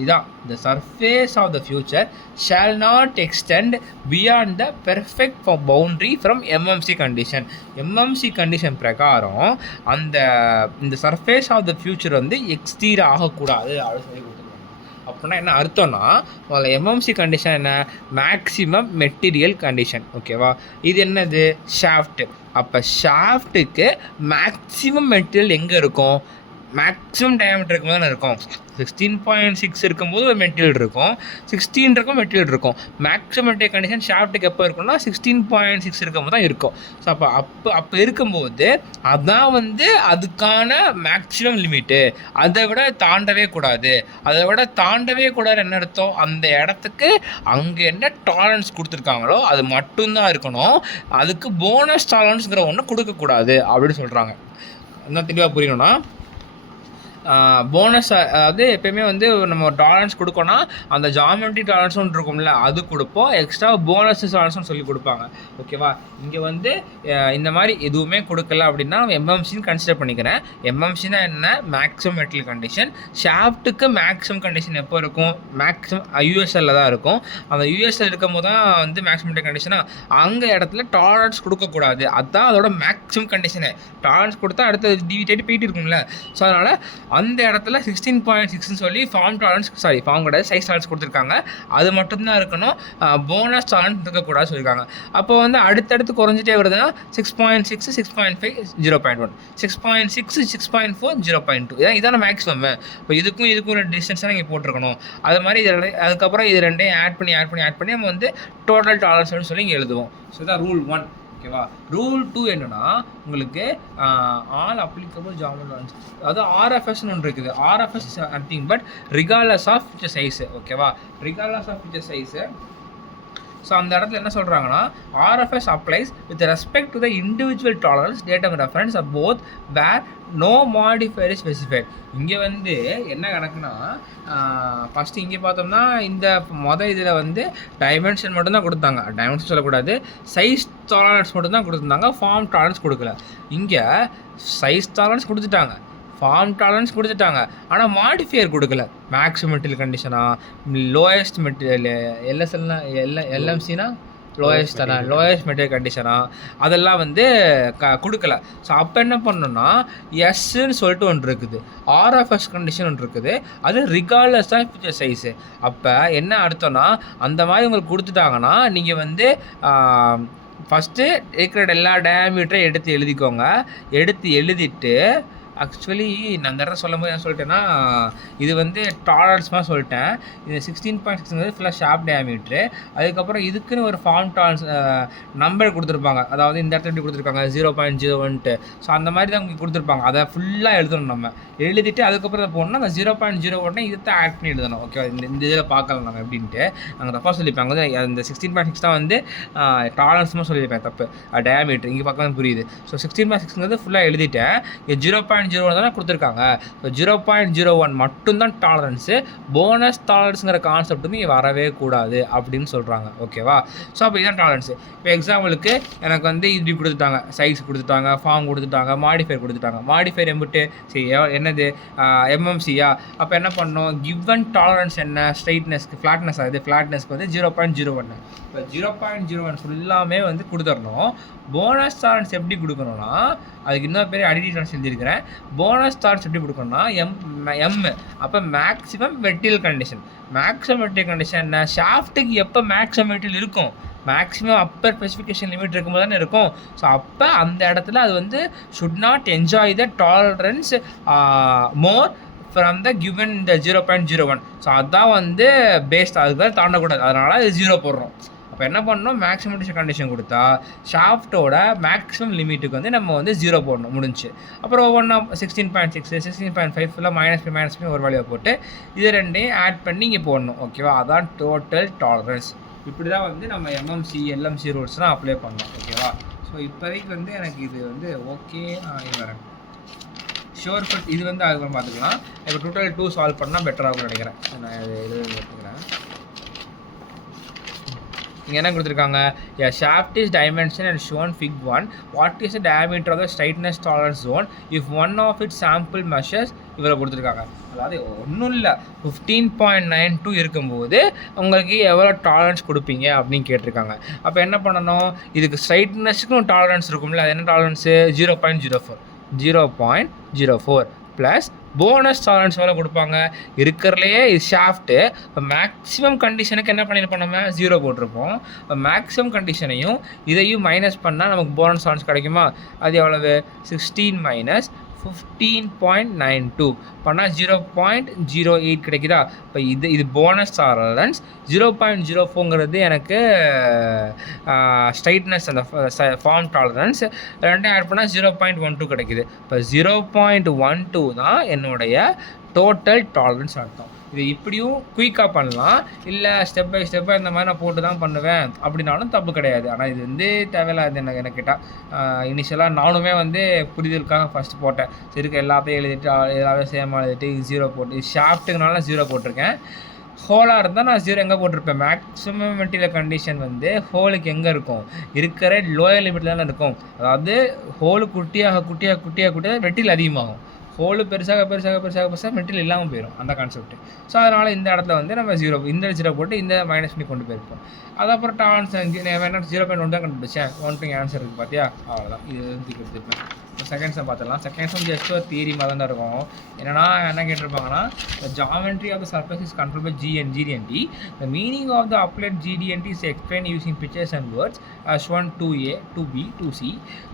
இதான் the surface of the future shall not extend beyond the perfect boundary from MMC condition. MMC condition பிரகாரம் இந்த surface of the future வந்து எக்ஸ்டீர் ஆகக்கூடாது அப்படின்னு சொல்லி கொடுத்துருக்காங்க. அப்படின்னா என்ன அர்த்தம்னா, முதல்ல எம்எம்சி கண்டிஷன் என்ன, மேக்ஸிமம் மெட்டீரியல் கண்டிஷன், ஓகேவா. இது என்னது, ஷாஃப்ட். அப்போ ஷாஃப்ட்டுக்கு மேக்ஸிமம் மெட்டீரியல் எங்கே இருக்கும், மேக்ஸிமம் டயாமீட்டர் இருக்கும்போது தானே இருக்கும். 16.6 இருக்கும்போது ஒரு மெட்டீரியல் இருக்கும், 16 இருக்கும் மெட்டீரியல் இருக்கும். மேக்ஸிமம் மெட்டீரியல் கண்டிஷன் ஷாஃப்ட்டுக்கு எப்போ இருக்கும்னா 16.6 இருக்கும்போது தான் இருக்கும். ஸோ அப்போ இருக்கும்போது அதான் வந்து அதுக்கான மேக்ஸிமம் லிமிட்டு. அதை விட தாண்டவே கூடாது. என்ன அர்த்தம், அந்த இடத்துக்கு அங்கே என்ன டாலரன்ஸ் கொடுத்துருக்காங்களோ அது மட்டும்தான் இருக்கணும். அதுக்கு போனஸ் டாலரன்ஸுங்கிற ஒன்று கொடுக்கக்கூடாது அப்படின்னு சொல்கிறாங்க. என்ன தெளிவாக புரியணும்னா, போனஸ் அதாவது எப்பயுமே வந்து நம்ம டாலரன்ஸ் கொடுக்கோன்னா அந்த ஜாமெட்ரி டாலரன்ஸ் ஒன்று இருக்கும்ல, அது கொடுப்போம். எக்ஸ்ட்ரா போனஸ் டாலரன்ஸ்னு சொல்லி கொடுப்பாங்க, ஓகேவா. இங்கே வந்து இந்த மாதிரி எதுவுமே கொடுக்கல அப்படின்னா எம்எம்சின்னு கன்சிடர் பண்ணிக்கிறேன். எம்எம்சினா என்ன, மேக்ஸிமம் மெட்டீரியல் கண்டிஷன். ஷாஃப்ட்டுக்கு மேக்ஸிமம் கண்டிஷன் எப்போ இருக்கும், மேக்ஸிமம் யூஎஸ்எல்ல தான் இருக்கும். அந்த யூஎஸ்எல் இருக்கும்போது தான் வந்து மேக்ஸிமம் மெட்டீரியல் கண்டிஷனாக அங்கே இடத்துல டாலரன்ஸ் கொடுக்கக்கூடாது. அதுதான் அதோட மேக்ஸிமம் கண்டிஷனு. டாலரன்ஸ் கொடுத்தா அடுத்த டிவிடேட் போயிட்டு இருக்கும்ல. ஸோ அதனால் அந்த இடத்துல 16.6ன்னு சொல்லி ஃபார்ம் கூட சைஸ் டாலரன்ஸ் கொடுத்துருக்காங்க. அது மட்டும்தான் இருக்கணும், போனஸ் டாலரன்ஸ் இருக்கக்கூடாது சொல்லியிருக்காங்க. அப்போ வந்து அடுத்தடுத்து குறைஞ்சிட்டே வருதுன்னா 6.6, 6.5, 0.1, 6.6, 6.4, 0.2 இதான மேக்ஸிமம். இப்போ இதுக்கும் ஒரு டிஸ்டன்ஸாக நீங்கள் போட்டிருக்கணும். அது மாதிரி அதுக்கப்புறம் இது ரெண்டையும் ஆட் பண்ணி நம்ம வந்து டோட்டல் டாலரன்ஸ் சொல்லி இங்கே எழுதுவோம். ஸோ இதான் ரூல் 1, ஓகேவா. ரூல் 2 என்னன்னா, உங்களுக்கு ஆல் அப்ளிகபிள் ஜாமெட்ரி டாலரன்ஸ், அதாவது ஆர்எஃப்எஸ்ன்னு ஒன்று இருக்குது. RFS is nothing but regardless of feature size, ஓகேவா. Regardless of feature size. So அந்த இடத்துல என்ன சொல்கிறாங்கன்னா, RFS applies with respect to the individual tolerance datum reference of both where no modifier is specified. இங்கே வந்து என்ன கணக்குன்னா, ஃபஸ்ட்டு இங்கே பார்த்தோம்னா இந்த இதில் வந்து டைமென்ஷன் மட்டும்தான் கொடுத்தாங்க. டைமென்ஷன் சொல்லக்கூடாது, சைஸ் டாலரன்ஸ் மட்டும்தான் கொடுத்துருந்தாங்க, ஃபார்ம் டாலரன்ஸ் கொடுக்கல. இங்கே சைஸ் டாலரன்ஸ் கொடுத்துட்டாங்க, ஃபார்ம் டாலரன்ஸ் கொடுத்துட்டாங்க, ஆனால் மாடிஃபையர் கொடுக்கல. மேக்ஸிமம் மெட்டீரியல் கண்டிஷனா, லோயஸ்ட் மெட்டீரியல் எல்எஸ்எல்னா எல்எம்சினா லோயஸ்ட் தானே, லோயஸ்ட் மெட்டீரியல் கண்டிஷனா அதெல்லாம் வந்து கொடுக்கல. ஸோ அப்போ என்ன பண்ணணும்னா எஸ்ன்னு சொல்லிட்டு ஒன்று இருக்குது, ஆர்எஃப்எஸ் கண்டிஷன் ஒன்று இருக்குது, அது ரிகார்ட்லெஸ் தான் ஃபியூச்சர் சைஸு. அப்போ என்ன அர்த்தம்னா அந்த மாதிரி உங்களுக்கு கொடுத்துட்டாங்கன்னா நீங்கள் வந்து ஃபஸ்ட்டு இருக்கிற எல்லா டயாமீட்டரையும் எடுத்து எழுதிக்கோங்க. எடுத்து எழுதிட்டு ஆக்சுவலி நான் அந்த இடத்துல சொல்லும் போது என்ன சொல்லிட்டேன்னா இது வந்து டாலரன்ஸ் மாதிரி சொல்லிட்டேன். இது 16.6 ஃபுல்லாக ஷார்ப் டயாமீட்ரு. அதுக்கப்புறம் இதுக்குன்னு ஒரு ஃபார்ம் டாலரன்ஸ் நம்பர் கொடுத்துருப்பாங்க, அதாவது இந்த இடத்துல எப்படி கொடுத்துருக்காங்க 0.01. ஸோ அந்த மாதிரி தான் உங்களுக்கு கொடுத்துருப்பாங்க. அதை ஃபுல்லாக எழுதணும். நம்ம எழுதிட்டு அதுக்கப்புறம் இதை போடணும். அந்த 0.01 இதை தான் ஆட் பண்ணி எழுதணும். ஓகே, இந்த இதில் பார்க்கலாம் நம்ம எப்படின்ட்டு. நாங்கள் தப்பாக சொல்லியிருப்பாங்க. இந்த 16.6 தான் வந்து டாலரன்ஸ் மாதிரி சொல்லியிருப்பேன், தப்பு. டயாமீட்ரு இங்கே பார்க்கலாம் புரியுது. ஸோ 16.6 ஃபுல்லாக எழுதிட்டேன். 0.01 தானே கொடுத்துருக்காங்க. ஸோ 0.01 மட்டும்தான் டாலரன்ஸு. போனஸ் டாலரன்ஸுங்கிற கான்செப்ட் இங்கே வரவே கூடாது அப்படின்னு சொல்கிறாங்க. ஓகேவா? ஸோ அப்போ இதுதான் டாலரன்ஸு. இப்போ எக்ஸாம்பிளுக்கு எனக்கு வந்து இப்படி கொடுத்துட்டாங்க, சைஸ் கொடுத்துட்டாங்க, ஃபார்ம் கொடுத்துட்டாங்க, மாடிஃபையர் கொடுத்துட்டாங்க. மாடிஃபையர் எம்பிட்டு சரி என்னது எம்எம்சியா? அப்போ என்ன பண்ணணும், கிவன் டாலரன்ஸ் என்ன, ஸ்ட்ரைட்னஸ்க்கு ஃப்ளாட்னஸ், அது ஃப்ளாட்னஸ்க்கு வந்து 0.01. இப்போ 0.01 ஃபுல்லாமே வந்து கொடுத்துடணும். போனஸ் டாலரன்ஸ் எப்படி கொடுக்கணும்னா அதுக்கு இன்னொரு பேர் அடிட்டி டாலரன்ஸ் எழுதியிருக்கிறேன். போனஸ் டாலரன்ஸ் எப்படி கொடுக்கணும்னா எம். அப்போ maximum material condition. Maximum material condition என்ன, ஷாஃப்ட்டுக்கு எப்போ மேக்ஸிமம் மெட்டீரியல் இருக்கும், மேக்ஸிமம் அப்பர் ஸ்பெசிஃபிகேஷன் லிமிட் இருக்கும்போது தானே இருக்கும். ஸோ அப்போ அந்த இடத்துல அது வந்து should not enjoy the tolerance more from the given இந்த 0.01. ஸோ அதான் வந்து பேஸ்ட், அதுக்கு தான் தாண்டக்கூடாது. அதனால் இது 0 போடுறோம். அப்போ என்ன பண்ணணும், மேக்ஸிமம் கண்டிஷன் கொடுத்தா ஷாஃப்ட்டோட மேக்ஸிமம் லிமிட்டுக்கு வந்து நம்ம வந்து 0 போடணும், முடிஞ்சு. அப்புறம் ஒவ்வொன்றா 16.6 16.5 ஃபுல்லாக மைனஸ் ஒரு வழியாக போட்டு இது ரெண்டையும் ஆட் பண்ணி இங்கே போடணும். ஓகேவா? அதான் டோட்டல் டாலரன்ஸ். இப்படி தான் வந்து நம்ம எம்எம்சி எல்எம்சி ரூல்ஸ்லாம் அப்ளை பண்ணலாம். ஓகேவா? ஸோ இப்போதைக்கு வந்து எனக்கு இது வந்து ஓகே. வரேன் ஷோர் ஃபட் இது வந்து அதுக்கு பார்த்துக்கலாம். இப்போ டோட்டல் 2 சால்வ் பண்ணால் பெட்டராக நினைக்கிறேன். நான் இது எடுத்துக்கிறேன். இங்கே என்ன கொடுத்துருக்காங்க, a shaft is dimension and shown fig 1. What is the diameter of the straightness tolerance zone if one of its sample measures இவ்வளோ கொடுத்துருக்காங்க. அதாவது ஒன்றும் இல்லை, 15.92 இருக்கும்போது உங்களுக்கு எவ்வளோ டாலரன்ஸ் கொடுப்பீங்க அப்படின்னு கேட்டிருக்காங்க. அப்போ என்ன பண்ணணும், இதுக்கு ஸ்ட்ரைட்னஸுக்கும் டாலரன்ஸ் இருக்கும்ல, அது என்ன டாலரன்ஸு 0.04 ப்ளஸ் போனஸ் டாலரன்ஸ் எவ்வளோ கொடுப்பாங்க, இருக்கிறதுலையே இது ஷாஃப்ட்டு. இப்போ மேக்ஸிமம் கண்டிஷனுக்கு என்ன பண்ணியிருப்போம், நம்ம 0 போட்டிருப்போம். இப்போ மேக்ஸிமம் கண்டிஷனையும் இதையும் மைனஸ் பண்ணால் நமக்கு போனஸ் டாலரன்ஸ் கிடைக்குமா, அது எவ்வளவு 16 மைனஸ் 15.92 பண்ணால் 0.08 கிடைக்குதா. இப்போ இது போனஸ் டாலரன்ஸ். 0.04ங்கிறது எனக்கு ஸ்ட்ரைட்னஸ் அந்த ஃபார்ம் டாலரன்ஸ். ரெண்டையும் ஆட் பண்ணால் 0.12 கிடைக்குது. இப்போ 0.12 தான் என்னுடைய டோட்டல் டாலரன்ஸ் அர்த்தம். இது இப்படியும் குயிக்காக பண்ணலாம், இல்லை ஸ்டெப் பை ஸ்டெப்பாக இந்த மாதிரி நான் போட்டு தான் பண்ணுவேன் அப்படின்னாலும் தப்பு கிடையாது. ஆனால் இது வந்து தேவையில்லாது என்ன கேட்டால். இனிஷியலாக நானுமே வந்து புரிதலுக்காக ஃபஸ்ட்டு போட்டேன், சரி எல்லாத்தையும் எழுதிட்டு எல்லாத்தையும் சேமாக எழுதிட்டு 0 போட்டு, ஷாஃப்ட்டுக்குனால 0 போட்டிருக்கேன். ஹோலாக இருந்தால் நான் 0 எங்கே போட்டிருப்பேன், மேக்ஸிமம் மெட்டீரியல் கண்டிஷன் வந்து ஹோலுக்கு எங்கே இருக்கும், இருக்கிற லோயர் லிமிட்டில் தான் இருக்கும். அதாவது ஹோலு குட்டியாக மெட்டீரியல் அதிகமாகும், ஹோலு பெருசாக மெட்டீரியல் இல்லாமல் போயிடும், அந்த கான்செப்ட். ஸோ அதனால் இந்த இடத்துல வந்து நம்ம 0 இந்த 0 போட்டு இந்த மைனஸ் பண்ணி கொண்டு போயிருப்போம். அதுக்கப்புறம் டாலரன்ஸ் வேணா 0.1 தான் கண்டுபிடிச்சேன். 1 ஆன்சர் இருக்குது பார்த்தியா, அவ்வளோதான். இது வந்து எடுத்துப்பேன். இப்போ செகண்ட்ஸை பார்த்துடலாம். செகண்ட்ஸ் வந்து ஜஸ்ட் ஒரு தியரி மாதிரி தான் இருக்கும். என்னன்னா என்ன கேட்டிருப்பாங்கன்னா, geometry of the surface is control by G and GD&T. The meaning of the applied GD&T is explained using pictures and words as 1, 2A, 2B, 2C.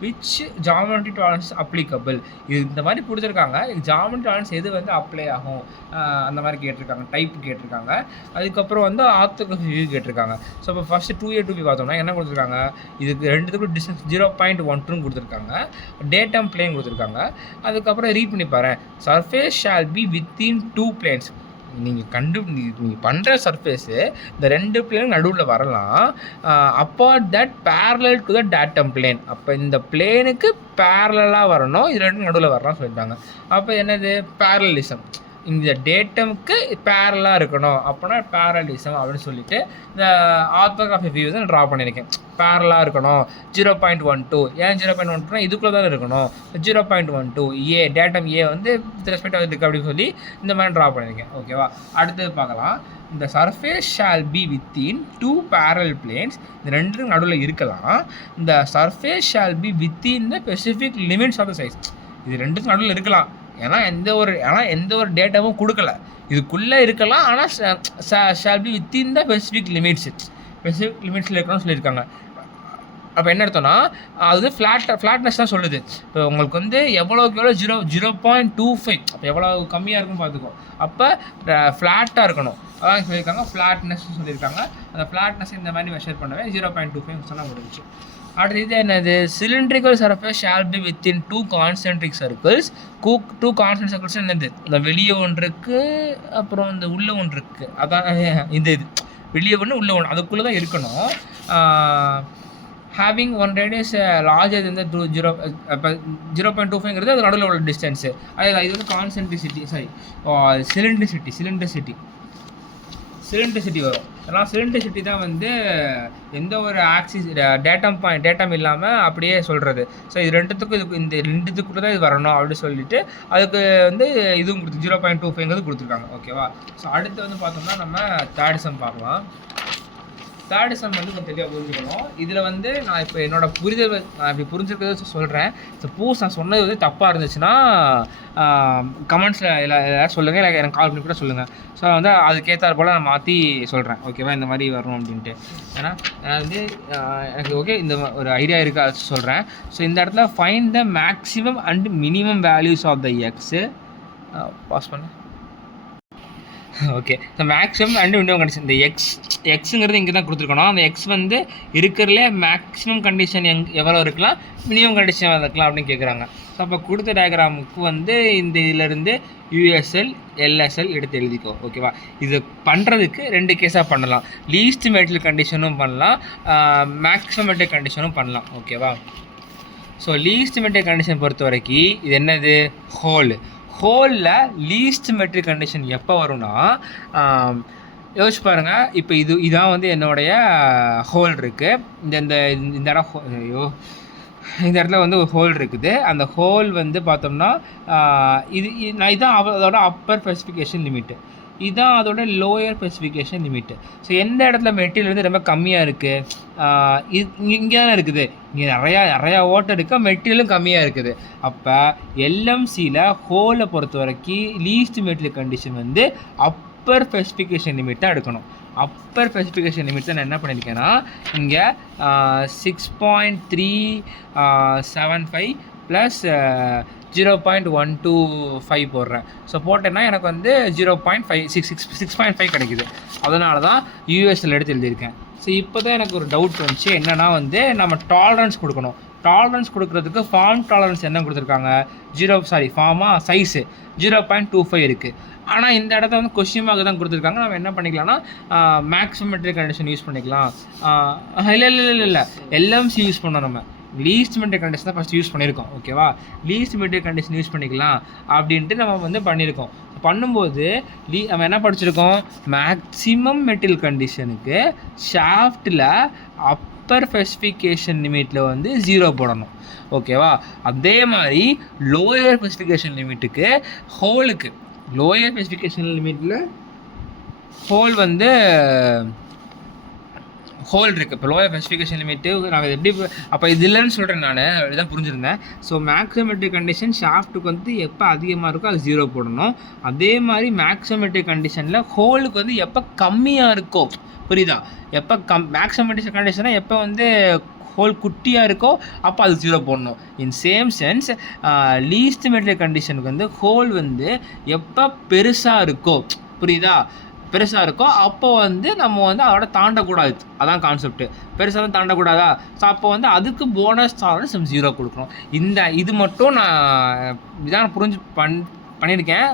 Which geometry tolerance is applicable? இது இந்த மாதிரி கொடுத்துருக்காங்க. Geometry tolerance எது வந்து apply ஆகும் அந்த மாதிரி கேட்டிருக்காங்க, டைப் கேட்டிருக்காங்க. அதுக்கப்புறம் வந்து ஆர்த்தோகிராஃபி வியூ கேட்டிருக்காங்க. ஸோ இப்போ ஃபஸ்ட்டு 2A 2B பார்த்தோம்னா என்ன கொடுத்துருக்காங்க, இதுக்கு ரெண்டுத்துக்கும் டிஸ்டன்ஸ் 0.12 கொடுத்துருக்காங்க. டேட்டம் பிளேன் கொடுத்துருக்காங்க. அதுக்கப்புறம் ரீட் பண்ணி பாரு, surface shall be within 2 planes. நீங்கள் பண்ணுற சர்ஃபேஸு இந்த 2 பிளேன் நடுவில் வரலாம். Apart that parallel to the datum plane. அப்போ இந்த பிளேனுக்கு பேரலாக வரணும், இது ரெண்டும் நடுவில் வரலாம் சொல்லிட்டாங்க. அப்போ என்னது பேரலிசம். இந்த டேட்டமுக்கு பேரலாக இருக்கணும் அப்படின்னா பேரலிசம் அப்படின்னு சொல்லிட்டு இந்த ஆர்த்தோகிராஃபி வியூ தான் ட்ரா பண்ணியிருக்கேன். பேரலாக இருக்கணும் 0.12. ஏன் 0.12னா இதுக்குள்ளே தான் இருக்கணும். 0.12 ஏ டேட்டம் ஏ வந்து வித் ரெஸ்பெக்ட் இருக்குது அப்படின்னு சொல்லி இந்த மாதிரி ட்ரா பண்ணியிருக்கேன். ஓகேவா, அடுத்தது பார்க்கலாம். இந்த surface shall be within 2 parallel planes. இந்த ரெண்டுக்கும் நடுவில் இருக்கலாம். இந்த surface shall be within the specific limits of the size. இது ரெண்டுக்கும் நடுவில் இருக்கலாம். ஏன்னா எந்த ஒரு டேட்டாவும் கொடுக்கல. இதுக்குள்ளே இருக்கலாம், ஆனால் shall be within the specific லிமிட்ஸில் இருக்கணும்னு சொல்லியிருக்காங்க. அப்போ என்ன அர்த்தம்னா அது ஃப்ளாட்னஸ் தான் சொல்லுது. இப்போ உங்களுக்கு வந்து எவ்வளோக்கு எவ்வளோ 0.25 அப்போ எவ்வளோ கம்மியாக இருக்குன்னு பார்த்துக்கோ. அப்போ ஃப்ளாட்டாக இருக்கணும் அதான் சொல்லியிருக்காங்க. ஃப்ளாட்னஸ் சொல்லியிருக்காங்க. அந்த ஃப்ளாட்னஸ் இந்த மாதிரி மெஷர் பண்ணவே 0.25 சொன்னால் முடிஞ்சிச்சு. அடுத்து இது என்னது, cylindrical surface shall be within 2 concentric circles. 2 concentric circles என்னது, இந்த வெளியே ஒன்று இருக்குது அப்புறம் இந்த உள்ளே ஒன்று இருக்குது. அதான் இது வெளியே ஒன்று உள்ளே ஒன்று அதுக்குள்ளே தான் இருக்கணும். ஹேவிங் ஒன் ரேடியஸ் லார்ஜர் இந்த 0.25ங்கிறது அது நடுவில் உள்ள டிஸ்டன்ஸு. அது இது வந்து கான்சென்ட்ரிசிட்டி சிலிண்ட்ரிசிட்டி வரும். ஏன்னா சிலிண்ட்ரிசிட்டி தான் வந்து எந்த ஒரு ஆக்சிஸ் டேட்டம் இல்லாமல் அப்படியே சொல்கிறது. ஸோ இது ரெண்டுத்துக்கும் இந்த ரெண்டுத்துக்குள்ள தான் இது வரணும் அப்படின்னு சொல்லிட்டு அதுக்கு வந்து இதுவும் கொடுத்து 0.25ங்கிறது கொடுத்துருக்காங்க. ஓகேவா, ஸோ அடுத்து வந்து பார்த்தோம்னா நம்ம தேர்ட் சம் பார்க்கலாம். தேர்ட் சம் வந்து கொஞ்சம் தெளிவாக புரிஞ்சுக்கணும். இதில் வந்து நான் இப்போ என்னோட புரிதல் நான் இப்படி புரிஞ்சுக்கிறத சொல்கிறேன். சப்போஸ் நான் சொன்னது வந்து தப்பாக இருந்துச்சுன்னா கமெண்ட்ஸில் எல்லாரும் சொல்லுங்கள், இல்லை எனக்கு கால் பண்ணி கூட சொல்லுங்கள். ஸோ வந்து அதுக்கேற்றாறு போல் நான் மாற்றி சொல்கிறேன். ஓகேவா, இந்த மாதிரி வரணும் அப்படின்ட்டு. ஏன்னா வந்து எனக்கு ஓகே இந்த ஒரு ஐடியா இருக்குது அது சொல்கிறேன். ஸோ இந்த இடத்துல find the maximum and minimum values of the X. Pass பண்ண okay. So maximum and minimum condition. இந்த எக்ஸுங்கிறது இங்கே தான் கொடுத்துருக்கணும். அந்த எக்ஸ் வந்து இருக்கிறதுலே மேக்ஸிமம் கண்டிஷன் எவ்வளோ இருக்கலாம், மினிமம் கண்டிஷன் எவ்வளோ இருக்கலாம் அப்படின்னு கேட்குறாங்க. ஸோ அப்போ கொடுத்த டயக்ராமுக்கு வந்து இந்த இதிலேருந்து யூஎஸ்எல் எல்எஸ்எல் எடுத்து எழுதிக்கோ. ஓகேவா, இது பண்ணுறதுக்கு 2 கேஸாக பண்ணலாம். லீஸ்ட் மெட்டீரியல் கண்டிஷனும் பண்ணலாம், மேக்ஸிமம் மெட்டீரியல் கண்டிஷனும் பண்ணலாம். ஓகேவா, ஸோ லீஸ்ட் மெட்டீரியல் கண்டிஷன் பொறுத்த வரைக்கும் இது என்னது, ஹோலில் லீஸ்ட் மெட்டீரியல் கண்டிஷன் எப்போ வரும்னா யோசிச்சு பாருங்கள். இப்போ இதான் வந்து என்னுடைய ஹோல் இருக்குது. இந்த இடம் இந்த இடத்துல வந்து ஒரு ஹோல் இருக்குது. அந்த ஹோல் வந்து பார்த்தோம்னா இதுதான் அதோட அப்பர் ஸ்பெசிஃபிகேஷன் லிமிட்டு, இதுதான் அதோட லோயர் ஸ்பெசிஃபிகேஷன் லிமிட்டு. ஸோ எந்த இடத்துல மெட்டீரியல் வந்து ரொம்ப கம்மியாக இருக்குது, இங்கே தானே இருக்குது. இங்கே நிறையா ஓட்டை இருக்குது, மெட்டீரியலும் கம்மியாக இருக்குது. அப்போ எல்எம்சியில் ஹோலை பொறுத்த வரைக்கும் லீஸ்ட் மெட்டீரியல் கண்டிஷன் வந்து அப்பர் ஸ்பெசிஃபிகேஷன் லிமிட் தான் எடுக்கணும். அப்பர் ஸ்பெசிஃபிகேஷன் லிமிட் தான் நான் என்ன பண்ணியிருக்கேன்னா இங்கே 6.375 ப்ளஸ் 0.125 போடுறேன். ஸோ போட்டேன்னா எனக்கு வந்து 6.5 கிடைக்குது. அதனால தான் யூஎஸ்எல் எடுத்து எழுதியிருக்கேன். ஸோ இப்போ தான் எனக்கு ஒரு டவுட் வந்துச்சு. என்னென்னா வந்து நம்ம டாலரன்ஸ் கொடுக்கணும். டாலரன்ஸ் கொடுக்குறதுக்கு ஃபார்ம் டாலரன்ஸ் என்ன கொடுத்துருக்காங்க, சைஸு 0.25 இருக்குது. ஆனால் இந்த இடத்த வந்து கொஸ்டின் மார்க் தான் கொடுத்துருக்காங்க. நம்ம என்ன பண்ணிக்கலாம்னா மேக்ஸிமம் மெட்டீரியல் கண்டிஷன் யூஸ் பண்ணிக்கலாம். இல்லை எல்எம்சி யூஸ் பண்ணோம். நம்ம லீஸ்ட் மெட்டீரியல் கண்டிஷன் தான் ஃபஸ்ட் யூஸ் பண்ணியிருக்கோம். ஓகேவா, லீஸ்ட் மெட்டீரியல் கண்டிஷன் யூஸ் பண்ணிக்கலாம் அப்படின்ட்டு நம்ம வந்து பண்ணியிருக்கோம். பண்ணும்போது நம்ம என்ன படிச்சிருக்கோம், மேக்ஸிமம் மெட்டீரியல் கண்டிஷனுக்கு ஷாஃப்டில் அப்பர் ஸ்பெசிஃபிகேஷன் லிமிட்டில் வந்து 0 போடணும். ஓகேவா, அதே மாதிரி லோயர் ஸ்பெசிஃபிகேஷன் லிமிட்டுக்கு ஹோலுக்கு லோயர் ஸ்பெசிஃபிகேஷன் லிமிட்டில் ஹோல் வந்து ஹோல் இருக்குது. இப்போ லோயர் ஸ்பெசிஃபிகேஷன் லிமிட்டு நாங்கள் எப்படி அப்போ இது இல்லைன்னு சொல்கிறேன், நான் இதுதான் புரிஞ்சுருந்தேன். ஸோ மேக்ஸிமம் கண்டிஷன் ஷாஃப்ட்டுக்கு வந்து எப்போ அதிகமாக இருக்கோ அது 0 போடணும். அதே மாதிரி மேக்ஸிமம் கண்டிஷனில் ஹோலுக்கு வந்து எப்போ கம்மியாக இருக்கோ, புரியுதா, எப்போ மேக்ஸிமம் கண்டிஷனாக எப்போ வந்து ஹோல் குட்டியாக இருக்கோ அப்போ அது 0 போடணும். In same sense least material கண்டிஷனுக்கு வந்து ஹோல் வந்து எப்போ பெருசாக இருக்கோ, புரியுதா, பெருசாக இருக்கோ அப்போ வந்து நம்ம வந்து அதோட தாண்டக்கூடாது. அதான் கான்செப்ட்டு, பெருசாக தான் தாண்டக்கூடாதா. ஸோ அப்போ வந்து அதுக்கு போனஸ் டாலரன்ஸ் நம்ம 0 கொடுக்கணும். இது மட்டும் நான் இதான் பண்ணியிருக்கேன்.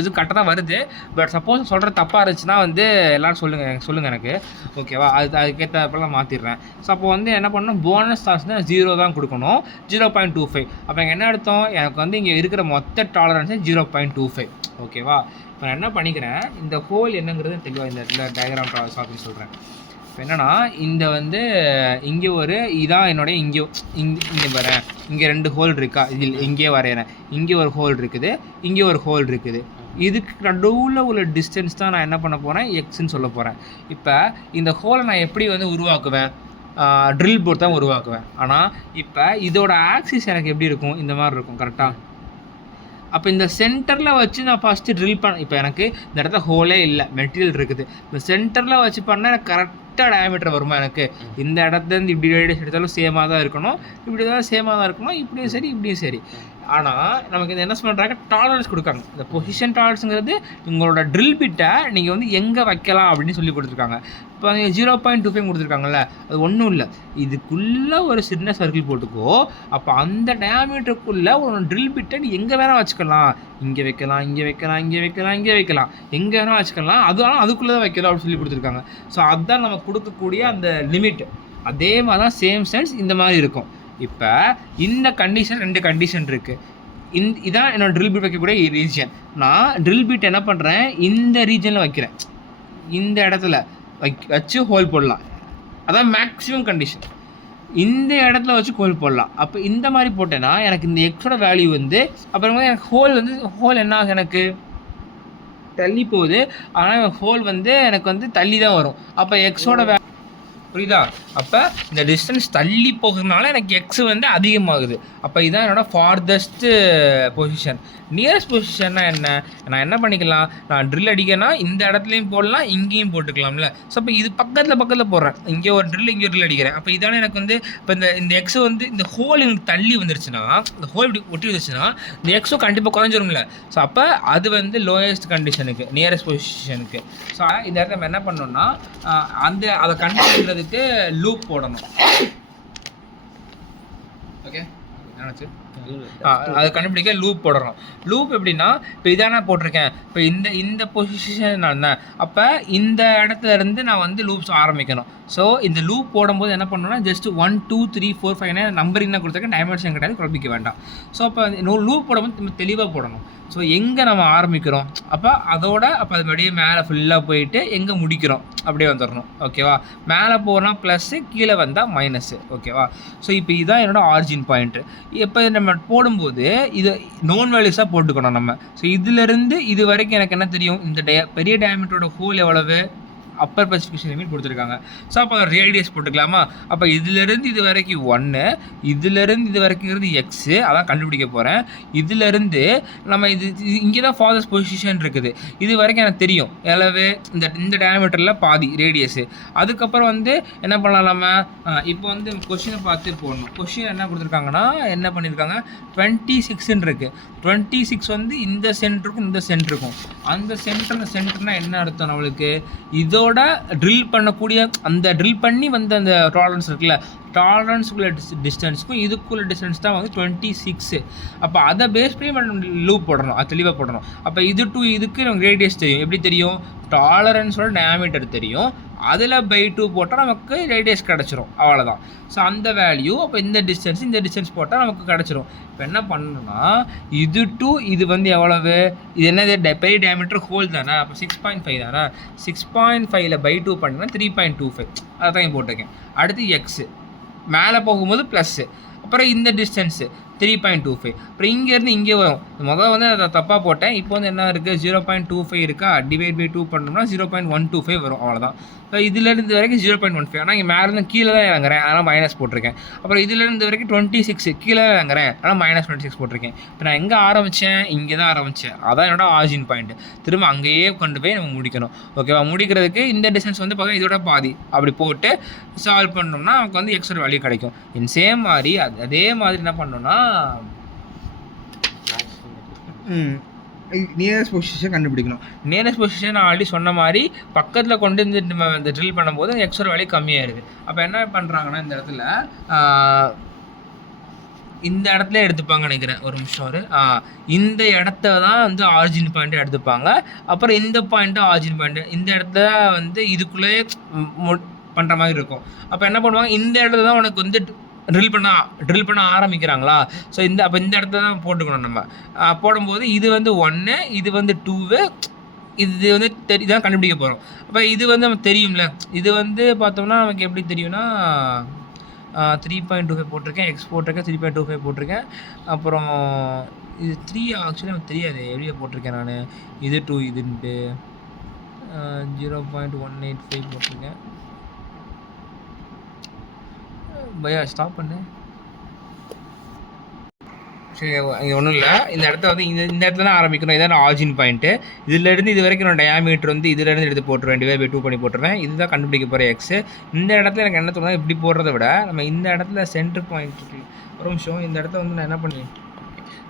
இது கரெக்டாக தான் வருது. பட் சப்போஸ் சொல்கிற தப்பாக இருந்துச்சுன்னா வந்து எல்லோரும் சொல்லுங்கள் எனக்கு. ஓகேவா? அதுக்கேற்றப்பெல்லாம் மாற்றிடுறேன். ஸோ அப்போ வந்து என்ன பண்ணணும், போனஸ் டாலரன்ஸ் 0 தான் கொடுக்கணும், 0.25. அப்போ எனக்கு என்ன அர்த்தம், எனக்கு வந்து இங்கே இருக்கிற மொத்த டாலரன்ஸு 0.25. ஓகேவா? இப்போ நான் என்ன பண்ணிக்கிறேன், இந்த ஹோல் என்னங்கிறது தெளிவாக இந்த டயக்ராம் சால்வ் சொல்கிறேன். இப்போ என்னென்னா, இந்த வந்து இங்கே இதான் என்னுடைய இங்கே வரேன், இங்கே 2 ஹோல் இருக்கா, இதில் இங்கே வரைகிறேன், இங்கே ஒரு ஹோல் இருக்குது, இங்கே ஒரு ஹோல் இருக்குது. இதுக்கு நடுவில் உள்ள டிஸ்டன்ஸ் தான் நான் என்ன பண்ண போகிறேன், எக்ஸ்ன்னு சொல்ல போகிறேன். இப்போ இந்த ஹோலை நான் எப்படி வந்து உருவாக்குவேன், ட்ரில் போர்ட் தான் உருவாக்குவேன். ஆனால் இப்போ இதோட ஆக்சிஸ் எனக்கு எப்படி இருக்கும், இந்த மாதிரி இருக்கும் கரெக்டாக. அப்போ இந்த சென்டரில் வச்சு நான் ஃபஸ்ட்டு ட்ரில் இப்போ எனக்கு இந்த இடத்துல ஹோலே இல்லை, மெட்டீரியல் இருக்குது. இந்த சென்டரில் வச்சு பண்ணால் எனக்கு கரெக்டாக டயாமீட்டர் வருமா, எனக்கு இந்த இடத்துலேருந்து இப்படி ரேடியஸ் எடுத்தாலும் சேமாக தான் இருக்கணும், இப்படி தான் சேமாக தான் இருக்கணும், இப்படியும் சரி இப்படியும் சரி. ஆனால் நமக்கு இது என்ன பண்ணுறாங்க, டாலரன்ஸ் கொடுக்காங்க. இந்த பொசிஷன் டாலரன்ஸுங்கிறது உங்களோட ட்ரில் பிட்டை நீங்கள் வந்து எங்கே வைக்கலாம் அப்படின்னு சொல்லி கொடுத்துருக்காங்க. இப்போ நீங்கள் 0.25 கொடுத்துருக்காங்கல்ல, அது ஒன்றும் இல்லை, இதுக்குள்ளே ஒரு சின்ன சர்க்கிள் போட்டுக்கோ. அப்போ அந்த டயாமீட்டருக்குள்ளே ஒரு ட்ரில் பிட்டை நீ எங்கே வேணால் வச்சுக்கலாம், இங்கே வைக்கலாம், இங்கே வைக்கலாம், இங்கே வைக்கலாம், இங்கே வைக்கலாம், எங்கே வேணால் வச்சுக்கலாம். ஆனால் அதுக்குள்ளே தான் வைக்கலாம் அப்படின்னு சொல்லி கொடுத்துருக்காங்க. ஸோ அதுதான் நம்ம கொடுக்கக்கூடிய அந்த லிமிட். அதே மாதிரி தான் சேம் சென்ஸ் இந்த மாதிரி இருக்கும். இப்போ இந்த கண்டிஷன் 2 கண்டிஷன் இருக்குது. இதான் என்னோட ட்ரில் பீட் வைக்கக்கூடிய ரீஜன். நான் ட்ரில் பீட் என்ன பண்ணுறேன், இந்த ரீஜனில் வைக்கிறேன், இந்த இடத்துல வச்சு ஹோல் போடலாம். அதான் மேக்ஸிமம் கண்டிஷன். இந்த இடத்துல வச்சு ஹோல் போடலாம். அப்போ இந்த மாதிரி போட்டேன்னா எனக்கு இந்த எக்ஸோட வேல்யூ வந்து அப்புறம் எனக்கு ஹோல் என்ன ஆகும், எனக்கு தள்ளி போகுது. ஆனால் ஹோல் வந்து எனக்கு வந்து தள்ளி தான் வரும். அப்போ எக்ஸோட வேல்யூ புரியுதா? அப்போ இந்த டிஸ்டன்ஸ் தள்ளி போகிறதுனால எனக்கு எக்ஸ் வந்து அதிகமாகுது. அப்போ இதுதான் என்னோடய ஃபார்தஸ்ட்டு பொசிஷன். நியரஸ்ட் பொசிஷன்னா என்ன, நான் என்ன பண்ணிக்கலாம், நான் ட்ரில் அடிக்கனா இந்த இடத்துலையும் போடலாம், இங்கேயும் போட்டுக்கலாம்ல. ஸோ அப்போ இது பக்கத்தில் போடுறேன், இங்கே ஒரு ட்ரில் இங்கே ஒரு ட்ரில் அடிக்கிறேன். அப்போ இதானே எனக்கு வந்து இப்போ இந்த எக்ஸு வந்து இந்த ஹோல் எனக்கு தள்ளி வந்துருச்சுன்னா, இந்த ஹோல் இப்படி ஒட்டி வந்துருச்சுன்னா இந்த எக்ஸும் கண்டிப்பாக குறைஞ்சிரும்ல. ஸோ அப்போ அது வந்து லோயஸ்ட் கண்டிஷனுக்கு, நியரஸ்ட் பொசிஷனுக்கு. ஸோ இந்த இடத்துல நம்ம என்ன பண்ணோம்னா அதை கண்டுபிடிக்கிறதுக்கு லூப் போடணும். ஓகே, நினச்சி அதை கண்டுபிடிக்க லூப் போடுறோம். லூப் எப்படின்னா, இப்போ இதான போட்டிருக்கேன், இப்போ இந்த பொசிஷன் நான் இருந்தேன், அப்போ இந்த இடத்துல இருந்து நான் வந்து லூப்ஸ் ஆரம்பிக்கணும். ஸோ இந்த லூப் போடும்போது என்ன பண்ணணும்னா, ஜஸ்ட் 1 2 3 4 5 நம்பரிங் தான் கொடுத்துருக்கேன், டைமென்ஷன் கிடையாது, குழப்பிக்க வேண்டாம். ஸோ அப்போ லூப் போடும்போது நம்ம தெளிவாக போடணும். ஸோ எங்கே நம்ம ஆரம்பிக்கிறோம், அப்போ அது அப்படியே மேலே ஃபுல்லாக போயிட்டு எங்கே முடிக்கிறோம் அப்படியே வந்துடணும். ஓகேவா? மேலே போனால் ப்ளஸ்ஸு, கீழே வந்தால் மைனஸ்ஸு. ஓகேவா? ஸோ இப்போ இதுதான் என்னோடய ஆரிஜின் பாயிண்ட்டு. இப்போ நம்ம போடும்போது இது நோன் வேல்யூஸாக போட்டுக்கணும் நம்ம. ஸோ இதிலேருந்து இது வரைக்கும் எனக்கு என்ன தெரியும், இந்த பெரிய டயாமீட்டரோட ஹோல் எவ்வளவு, அப்பர் ஸ்பெசிஃபிகேஷன் லிமிட் கொடுத்துருக்காங்க. ஸோ அப்போ ரேடியஸ் போட்டுக்கலாமா? அப்போ இதிலேருந்து இது வரைக்கும் 1, இதிலேருந்து இது வரைக்குங்கிறது எக்ஸு, அதான் கண்டுபிடிக்க போகிறேன். இதிலேருந்து நம்ம இங்கே தான் ஃபாதர்ஸ் பொசிஷன் இருக்குது, இது வரைக்கும் எனக்கு தெரியும் எவ்வளவு, இந்த டயாமீட்டரில் பாதி ரேடியஸு. அதுக்கப்புறம் வந்து என்ன பண்ணலாம், நம்ம இப்போ வந்து கொஷினை பார்த்து போடணும். கொஷின் என்ன கொடுத்துருக்காங்கன்னா, என்ன பண்ணியிருக்காங்க, 26ன்னு இருக்குது. 26 வந்து இந்த சென்டருக்கும் இந்த சென்டருக்கும், அந்த சென்டர்னால் என்ன அர்த்தம் நம்மளுக்கு, இதோட ட்ரில் பண்ணக்கூடிய அந்த ட்ரில் பண்ணி வந்த அந்த டாலரன்ஸ் இருக்குல்ல, டாலரன்ஸுக்குள்ள டிஸ்டன்ஸுக்கும் இதுக்குள்ள டிஸ்டன்ஸ் தான் வந்து 26. அப்போ அதை பேஸ் பண்ணி லூப் போடணும், அது தெளிவாக போடணும். அப்போ இது டு இதுக்கு நமக்கு ரேடியஸ் தெரியும். எப்படி தெரியும், டாலரன்ஸோட டயாமீட்டர் தெரியும், அதில் பை 2 போட்டால் நமக்கு ரேடியஸ் கிடச்சிரும், அவ்வளோதான். ஸோ அந்த வேல்யூ, அப்போ இந்த டிஸ்டன்ஸ் போட்டால் நமக்கு கிடச்சிரும். இப்போ என்ன பண்ணணும்னா, இது டு இது வந்து எவ்வளவு, இது என்னது பெரிய டயாமீட்டர் ஹோல் தானே, அப்போ 6.5 தானே, 6.5ல் பை 2 பண்ணிங்கன்னா 3.25, அதை தான் போட்டிருக்கேன். அடுத்து எக்ஸு மேலே போகும்போது ப்ளஸ்ஸு, அப்புறம் இந்த டிஸ்டன்ஸு 3.25. அப்புறம் இங்கேருந்து இங்கே வரும். முதல்ல வந்து அதை தப்பாக போட்டேன். இப்போ வந்து என்ன இருக்குது, 0.25 இருக்கா, டிவைட் பை 2 பண்ணோம்னா 0.125 வரும், அவ்வளோதான். இப்போ இதுலேருந்து வரைக்கும் 0.15. ஆனால் இங்கே மேலேருந்து கீழே தான் இறங்குறேன், அதனால் மைனஸ் போட்டிருக்கேன். அப்புறம் இதுலேருந்து வரைக்கும் 26 கீழே தான் இறங்குறேன், ஆனால் -26 போட்டிருக்கேன். இப்போ நான் எங்கே ஆரம்பித்தேன், இங்கே தான் ஆரம்பித்தேன், அதான் என்னோட ஆரிஜின் பாயிண்ட். திரும்ப அங்கேயே கொண்டு போய் நம்ம முடிக்கணும். ஓகேவா? முடிக்கிறதுக்கு இந்த டிஸ்டன்ஸ் வந்து பார்த்தா இதோட பாதி அப்படி போட்டு சால்வ் பண்ணோம்னா நமக்கு வந்து எக்ஸோட வேல்யூ கிடைக்கும். சேம் மாதிரி அதே மாதிரி என்ன பண்ணோம்னா, நியரஸ்ட் பொசிஷன் கண்டுபிடிக்கணும். நியரஸ்ட் பொசிஷன் நான் ஆல்ரெடி சொன்ன மாதிரி பக்கத்தில் கொண்டு வந்து நம்ம இந்த ட்ரில் பண்ணும்போது எக்ஸோட வேல்யூ கம்மியாகிடுது. அப்போ என்ன பண்ணுறாங்கன்னா, இந்த இடத்துல இந்த இடத்துல எடுத்துப்பாங்கன்னு நினைக்கிறேன். ஒரு நிமிஷம் இரு. இந்த இடத்த தான் வந்து ஆரிஜின் பாயிண்ட்டா எடுத்துப்பாங்க. அப்புறம் இந்த பாயிண்ட்டும் ஆரிஜின் பாயிண்ட். இந்த இடத்துல வந்து இதுக்குள்ளேயே பண்ற மாதிரி இருக்கும். அப்ப என்ன பண்ணுவாங்க, இந்த இடத்துல தான் உனக்கு வந்து ட்ரில் பண்ண ஆரம்பிக்கிறாங்களா? ஸோ அப்போ இந்த இடத்துல தான் போட்டுக்கணும் நம்ம. போடும்போது இது வந்து 1, இது வந்து 2, இது வந்து இதான் கண்டுபிடிக்க போகிறோம். அப்போ இது வந்து நமக்கு தெரியும்ல. இது வந்து பார்த்தோம்னா நமக்கு எப்படி தெரியும்னா 3.25 போட்டிருக்கேன், எக்ஸ் போட்டிருக்கேன், 3.25 போட்டிருக்கேன். அப்புறம் இது 3 ஆக்சுவலி எனக்கு தெரியாது எப்படியே போட்டிருக்கேன் நான். இது 2 இதுன்ட்டு 0.185 போட்டிருக்கேன். பையா ஸ்டாப் பண்ணு. சரி, இங்கே ஒன்றும் இல்லை. இந்த இடத்த வந்து இந்த இடத்துல தான் ஆரம்பிக்கணும். இதான் ஆரிஜின் பாயிண்ட்டு. இதுலேருந்து இது வரைக்கும் நான் டயாமீட்டர் வந்து இதுலேருந்து எடுத்து போட்டுருவேன், டிவைட் பை 2 பண்ணி போட்டுருவேன். இதுதான் கண்டுபிடிக்க போகிற எக்ஸு. இந்த இடத்துல எனக்கு என்ன தோணுது, இப்படி போடுறத விட நம்ம இந்த இடத்துல சென்டர் பாயிண்ட் ஒரு நிமிஷம், இந்த இடத்துல வந்து நான் என்ன பண்ணுவேன்.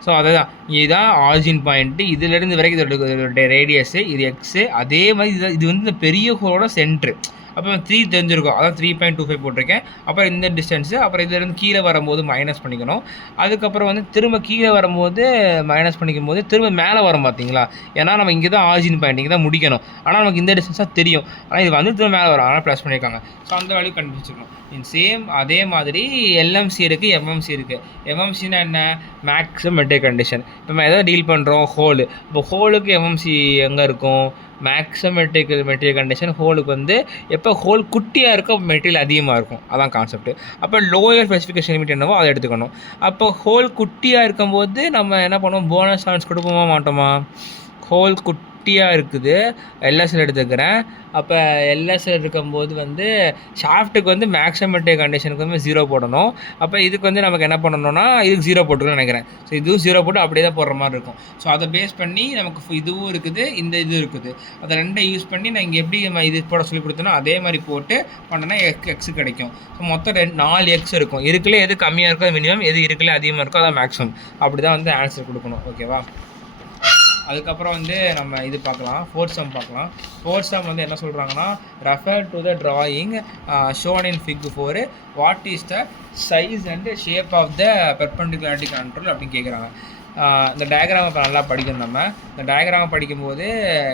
ஸோ அதுதான் இதுதான் ஆரிஜின் பாயிண்ட்டு. இதுலேருந்து வரைக்கும் இதோட ரேடியஸு, இது எக்ஸு. அதே மாதிரி இது வந்து இந்த பெரிய ஹோலோட சென்ட்ரு. அப்போ 3 தெரிஞ்சிருக்கும், அதான் 3.25 போட்டிருக்கேன். அப்புறம் இந்த டிஸ்டன்ஸு, அப்புறம் இதுலேருந்து கீழே வரும்போது மைனஸ் பண்ணிக்கணும். அதுக்கப்புறம் வந்து திரும்ப கீழே வரும்போது மைனஸ் பண்ணிக்கும் போது திரும்ப மேலே வரும் பார்த்தீங்களா. ஏன்னா நம்ம இங்கே தான் ஆரிஜின் பாயிண்ட், இங்கே தான் முடிக்கணும். ஆனால் நமக்கு இந்த டிஸ்டன்ஸாக தெரியும், ஆனால் இது வந்து திரும்ப மேலே வரும், ஆனால் ப்ளஸ் பண்ணியிருக்காங்க. ஸோ அந்த வேல்யூ கண்டுபிடிச்சிருக்கணும். சேம் அதே மாதிரி எல்எம்சி இருக்குது, எம்எம்சி இருக்குது. எம்எம்சின்னா என்ன, மேக்ஸிமம் மெட்டீரியல் கண்டிஷன். இப்போ நம்ம எதாவது டீல் பண்ணுறோம், ஹோலு. இப்போ ஹோலுக்கு எம்எம்சி எங்கே இருக்கும், மேக்ஸிமம் மெட்டீரியல் கண்டிஷன். ஹோலுக்கு வந்து எப்போ ஹோல் குட்டியாக இருக்கோ மெட்டீரியல் அதிகமாக இருக்கும், அதான் கான்செப்ட். அப்போ லோயர் ஸ்பெசிஃபிகேஷன் லிமிட் என்னவோ அதை எடுத்துக்கணும். அப்போ ஹோல் குட்டியாக இருக்கும்போது நம்ம என்ன பண்ணுவோம், போனஸ் சான்ஸ் கொடுப்போமா மாட்டோமா. ஹோல் குட்டியாக இருக்குது, எல்எஸ்எல் எடுத்துக்கிறேன். அப்போ எல்எஸ்எல் இருக்கும்போது வந்து ஷாஃப்ட்டுக்கு வந்து மேக்ஸிமம் மெட்டீரியல் கண்டிஷனுக்கு வந்து 0 போடணும். அப்போ இதுக்கு வந்து நமக்கு என்ன பண்ணணும்னா இதுக்கு 0 போட்டுக்கணும்னு நினைக்கிறேன். ஸோ இதுவும் 0 போட்டு அப்படியே தான் போடுற மாதிரி இருக்கும். ஸோ அதை பேஸ் பண்ணி நமக்கு இதுவும் இருக்குது, இந்த இது இருக்குது. அதை ரெண்டை யூஸ் பண்ணி நான் இங்கே எப்படி நம்ம இது போட சொல்லி கொடுத்தோன்னா அதே மாதிரி போட்டு பண்ணோன்னா எக்ஸ் கிடைக்கும். ஸோ மொத்தம் 4 எக்ஸ் இருக்கும். இருக்குல்ல எது கம்மியாக இருக்கோ அது மினிமம், எது இருக்குல்ல அதிகமாக இருக்கோ அதான் மேக்ஸிமம். அப்படி தான் வந்து ஆன்சர் கொடுக்கணும். ஓகேவா. அதுக்கப்புறம் வந்து நம்ம இது பார்க்கலாம், ஃபோர்த் சம் பார்க்கலாம். ஃபோர்த் சம் வந்து என்ன சொல்கிறாங்கன்னா, refer to the drawing shown in fig 4, what is the size and shape of the perpendicularity control அப்படின்னு கேட்குறாங்க. இந்த டயக்ராமை இப்போ நல்லா படிக்கணும். நம்ம இந்த டயக்ராமை படிக்கும்போது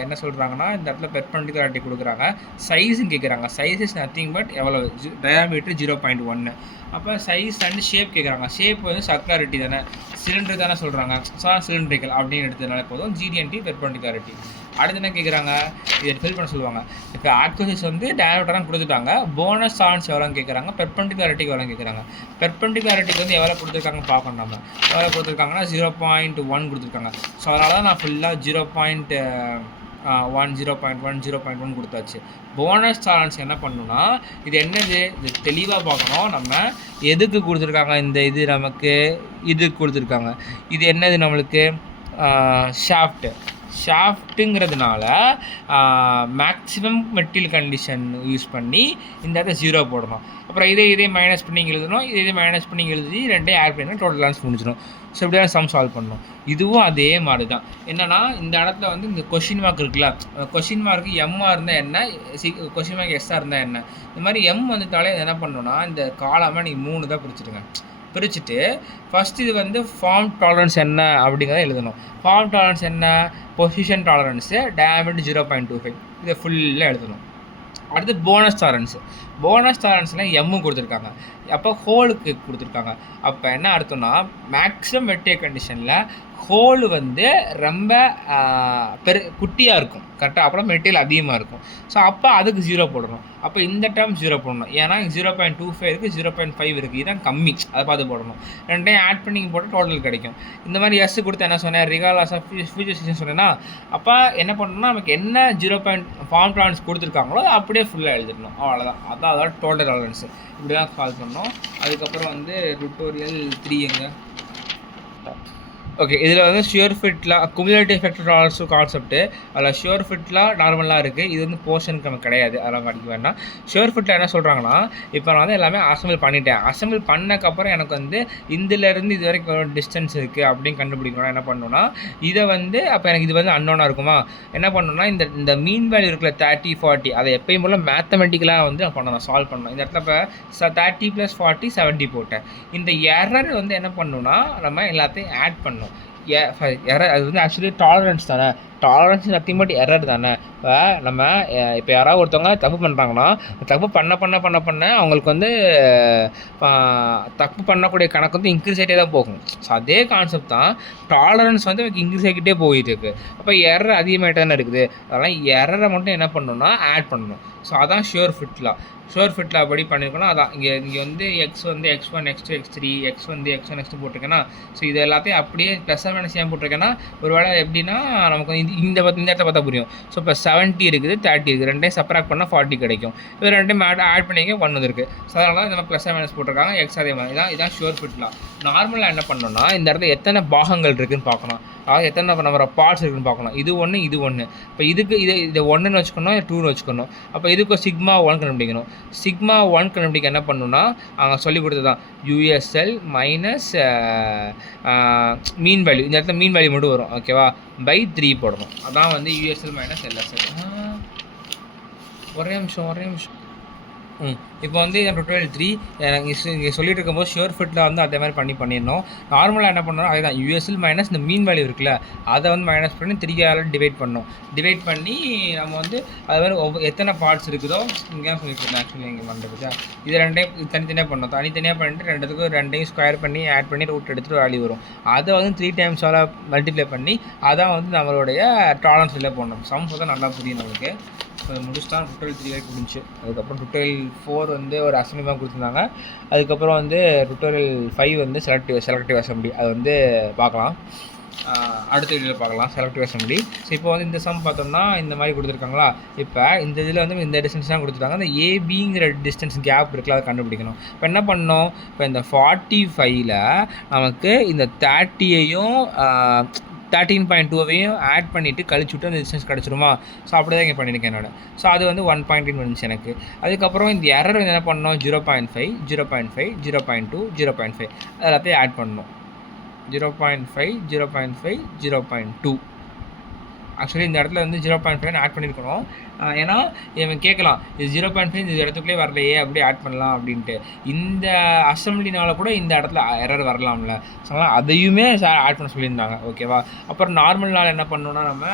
என்ன சொல்கிறாங்கன்னா, இந்த இடத்துல பெர்பெண்டிகுலாரிட்டி கொடுக்குறாங்க, சைஸுன்னு கேட்குறாங்க. சைஸ் இஸ் நத்திங் பட் எவ்வளோ, டயாமீட்டர் 0.1. அப்போ சைஸ் அண்ட் ஷேப் கேட்குறாங்க. ஷேப் வந்து சர்க்குலாரிட்டி தானே, சிலிண்டர் தானே சொல்கிறாங்க. ஸோ சிலிண்ட்ரிக்கல் அப்படின்னு எடுத்ததுனால போதும். ஜிடிஎன்டி பெர்பெண்டிகுலாரிட்டி. அடுத்து என்ன கேட்குறாங்க, இதை ஃபில் பண்ண சொல்லுவாங்க. இப்போ ஆக்சிஸ் வந்து டயமீட்டராக கொடுத்துட்டாங்க, போனஸ் சான்ஸ் எவ்வளோன்னு கேட்குறாங்க, பெர்பெண்டிகுலாரிட்டிக்கு எவ்வளோன்னு கேட்குறாங்க. பெர்பெண்டிகுலாரிட்டிக்கு வந்து எவ்வளோ கொடுத்துருக்காங்க பார்க்கணும். நம்ம எவ்வளோ கொடுத்துருக்காங்கன்னா 0.1 கொடுத்துருக்காங்க. ஸோ அதனால தான் நான் ஃபுல்லாக 0.1 0.1 கொடுத்தாச்சு. போனஸ் டாலரன்ஸ் என்ன பண்ணணும்னா, இது என்னது, இது தெளிவாக பார்க்கணும். நம்ம எதுக்கு கொடுத்துருக்காங்க, இந்த இது நமக்கு இதுக்கு கொடுத்துருக்காங்க. இது என்னது நம்மளுக்கு, ஷாஃப்ட்டுங்கிறதுனால மேக்ஸிமம் மெட்டீரியல் கண்டிஷன் யூஸ் பண்ணி இந்த இடத்த 0 போடணும். அப்புறம் இதே மைனஸ் பண்ணி எழுதணும், இதே மைனஸ் பண்ணி எழுதி ரெண்டே ஆட் பண்ணி டோட்டல் ஆன்சர் முடிச்சிடும். ஸோ இப்படியா சம் சால்வ் பண்ணணும். இதுவும் அதே மாதிரி தான். என்னென்னா இந்த இடத்துல வந்து இந்த கொஷின் மார்க் இருக்குல்ல, கொஷின் மார்க்கு எம்மாக இருந்தால் என்ன, கொஷின் மார்க் எஸ்ஸாக இருந்தால் என்ன. இந்த மாதிரி எம் வந்துட்டாலே என்ன பண்ணணும்னா இந்த காலமாக நீங்கள் 3 தான் பிரிச்சுடுங்க. பிரிச்சுட்டு ஃபஸ்ட் இது வந்து ஃபார்ம் டாலரன்ஸ் என்ன அப்படிங்கிறத எழுதணும். ஃபார்ம் டாலரன்ஸ் என்ன, பொசிஷன் டாலரன்ஸு, டயாமீட்டர் 0.25, இதை ஃபுல்லாக எழுதணும். அடுத்து போனஸ் டாலரன்ஸ்னால் எம்மும் கொடுத்துருக்காங்க, அப்போ ஹோலுக்கு கொடுத்துருக்காங்க. அப்போ என்ன அர்த்தம்னா, மேக்ஸிமம் மெட்டீரியல் கண்டிஷனில் ஹோல் வந்து ரொம்ப குட்டியாக இருக்கும் கரெக்டாக, அப்புறம் மெட்டீரியல் அதிகமாக இருக்கும். ஸோ அப்போ அதுக்கு 0 போடணும். அப்போ இந்த டைம் 0 போடணும், ஏன்னா 0.25 இருக்குது, 0.5 இருக்குது, இதுதான் கம்மி, அதை பார்த்து போடணும். ரெண்டையும் ஆட் பண்ணி போட்டு டோட்டல் கிடைக்கும். இந்த மாதிரி எஸ் கொடுத்து என்ன சொன்னேன், ரிகார்ட்லஸ் ஆஃப் ஃபியூச்சர் சிஸ்டம் சொன்னேன்னா, அப்போ என்ன பண்ணணும்னா நமக்கு என்ன 0. ஃபார்ம் டாலரன்ஸ் கொடுத்துருக்காங்களோ அப்படியே ஃபுல்லாக எழுதிடணும், அவ்வளோதான். அதான் அதோட டோட்டல் டாலரன்ஸ். இப்படி தான் கால் பண்ணோம். அதுக்கப்புறம் வந்து டுட்டோரியல் 3 எங்க ஓகே. இதில் வந்து ஷியர் ஃபிட்லாம் குமுலேட்டிவ் எஃபெக்ட் ஆல்சோ கான்செப்ட்டு. அதில் ஷியர் ஃபிட்லாம் நார்மலாக இருக்குது. இது வந்து போர்ஷனுக்கு நமக்கு கிடையாது. அதெல்லாம் படிக்க வேண்டாம். ஷியர் ஃபிட்டில் என்ன சொல்கிறாங்கன்னா, இப்போ நான் வந்து எல்லாமே அசெம்பிள் பண்ணிட்டேன். அசெம்பிள் பண்ணக்கப்புறம் எனக்கு வந்து இதிலேருந்து இது வரைக்கும் எவ்வளோ டிஸ்டன்ஸ் இருக்குது அப்படின்னு கண்டுபிடிக்கணும்னா என்ன பண்ணணும்னா, இதை வந்து அப்போ எனக்கு இது வந்து அன்னோனாக இருக்குமா, என்ன பண்ணணும்னா இந்த இந்த மீன் வேல்யூ இருக்குல்ல 30, 40 அதை எப்பயும் போல் மேத்தமெட்டிக்கலாக வந்து நான் பண்ணணும், சால்வ் பண்ணணும். இந்த இடத்துல இப்போ 30 + 40 70 போட்டேன். இந்த எரர் வந்து என்ன பண்ணணும்னா நம்ம எல்லாத்தையும் ஆட் பண்ணணும். எரர் அது வந்து ஆக்சுவலி டாலரன்ஸ் தானே. டாலரன்ஸ் நத்திங் பட் எரர் தானே. இப்போ நம்ம இப்போ யாராவது ஒருத்தவங்க தப்பு பண்ணுறாங்கன்னா, தப்பு பண்ண அவங்களுக்கு வந்து தப்பு பண்ணக்கூடிய கணக்கு வந்து இன்க்ரீஸ் ஆகிட்டே தான் போகும். ஸோ அதே கான்செப்ட் தான் டாலரன்ஸ் வந்து இன்க்ரீஸ் ஆகிக்கிட்டே போயிட்டு இருக்குது. அப்போ எரர் அதிகமாகிட்டே தானே இருக்குது. அதனால் எரரை மட்டும் என்ன பண்ணணும்னா ஆட் பண்ணணும். ஸோ அதான் ஷியோர் ஃபிட்லாம். ஷுவர் ஃபிட்டில் அப்படி பண்ணியிருக்கோன்னா அதான் இங்கே வந்து எக்ஸ் வந்து x1 x2 x3 எக்ஸ் வந்து x1 x2 போட்டிருக்கேன்னா, ஸோ இது எல்லாத்தையும் அப்படியே ப்ளஸ் மைனஸ் ஏன் போட்டிருக்கேன்னா, ஒரு வேளை எப்படின்னா நமக்கு இந்த இடத்த பார்த்தா புரியும். ஸோ இப்போ 70 இருக்குது 30 இருக்குது, ரெண்டையும் சப்ராக்ட் பண்ணால் 40 கிடைக்கும். இது ரெண்டையும் ஆட் பண்ணிக்க 1 வந்துருக்கு. ஸோ அதனால நம்ம ப்ளஸ் மைனஸ் போட்டிருக்காங்க. எக்ஸ் அதே மாதிரி இதான் ஷுவர் ஃபிட்லாம். நார்மலாக என்ன பண்ணணும்னா இந்த இடத்துல எத்தனை பாகங்கள் இருக்குதுன்னு பார்க்கணும். அதாவது எத்தனை நம்ம பார்ட்ஸ் இருக்குன்னு பார்க்கணும். இது ஒன்று இது ஒன்று. இப்போ இதுக்கு இதை 1ன்னு வச்சுக்கணும், 2ன்னு வச்சுக்கணும். அப்போ இதுக்கு சிக்மா 1 கண்டுபிடிக்கணும். சிக்மா 1 கண்டுபிடிக்க என்ன பண்ணணும்னா அவங்க சொல்லி கொடுத்தது தான் யூஎஸ்எல் மைனஸ் மீன் வேல்யூ. இந்த இடத்துல மீன் வேல்யூ மட்டும் வரும். ஓகேவா, பை 3 போடணும். அதான் வந்து யூஎஸ்எல் மைனஸ் எல்எஸ்எல். ஒரே நிமிஷம். இப்போ வந்து இந்த டுட்டோரியல் 3 இங்கே சொல்லிட்டு இருக்கும்போது ஷியோர் ஃபிட்டில் வந்து அதே மாதிரி பண்ணிடணும். நார்மலாக என்ன பண்ணணும், அதே தான் யூஎஸ்எல் மைனஸ் இந்த மீன் வேல்யூ இருக்குல்ல அதை வந்து மைனஸ் பண்ணி 3 டிவைட் பண்ணணும். டிவைட் பண்ணி நம்ம வந்து அது மாதிரி எத்தனை பார்ட்ஸ் இருக்குதோ இங்கே சொல்லிட்டு ஆக்சுவலி இங்கே பண்ணுறது இது ரெண்டையும் தனித்தனியாக பண்ணணும். தனித்தனியாக பண்ணிட்டு ரெண்டையும் ஸ்கொயர் பண்ணி ஆட் பண்ணி ரூட் எடுத்துகிட்டு வேல்யூ வரும். அதை வந்து 3 டைம்ஸால் மல்டிப்ளை பண்ணி அதான் வந்து நம்மளுடைய டாலரன்ஸில் போடணும். சம்ஸ் தான் நல்லா புரியும் நம்மளுக்கு. ஸோ முடிச்சுட்டா டுட்டோரியல் 3 வரைக்கும் முடிஞ்சு. அதுக்கப்புறம் டுட்டோரியல் 4 வந்து ஒரு அசம்பிளி தான் கொடுத்துருந்தாங்க. அதுக்கப்புறம் வந்து டுட்டோரியல் 5 வந்து செலக்டிவ் அசம்பிளி. அது வந்து பார்க்கலாம், அடுத்த வீடியோவில் பார்க்கலாம் செலக்டிவ் அசம்பிளி. ஸோ இப்போ வந்து இந்த சம் பார்த்தோம்னா இந்த மாதிரி கொடுத்துருக்காங்களா. இப்போ இந்த இதில் வந்து இந்த டிஸ்டன்ஸ் தான் கொடுத்துருக்காங்க. இந்த ஏபிங்கிற டிஸ்டன்ஸ் கேப் இருக்குல்ல அதை கண்டுபிடிக்கணும். இப்போ என்ன பண்ணணும், இப்போ இந்த 45ல் நமக்கு இந்த 30யையும் 13.2வையும் ஆட் பண்ணிவிட்டு கழிச்சு விட்டு அந்த டிஸ்டன்ஸ் கிடச்சிருமா. ஸோ அப்படி தான் இங்கே பண்ணியிருக்கேன் என்னோட. ஸோ அது வந்து 1.8 வந்துச்சு எனக்கு. அதுக்கப்புறம் இந்த எரர் வந்து என்ன பண்ணணும், 0.5 0.5 0.2 0.5 எல்லாத்தையும் ஆட் பண்ணணும். 0.5 0.5 0.2 ஆக்சுவலி இந்த இடத்துல வந்து 0.5 ஆட் பண்ணியிருக்கணும். ஏன்னா இவன் கேட்கலாம் இது 0.5 இந்த இடத்துக்குள்ளே வரலையே அப்படி ஆட் பண்ணலாம் அப்படின்ட்டு. இந்த அசம்பிளினால கூட இந்த இடத்துல எரர் வரலாம்ல. ஸோ அதையுமே ஆட் பண்ண சொல்லியிருந்தாங்க. ஓகேவா, அப்புறம் நார்மல்னால் என்ன பண்ணணும்னா நம்ம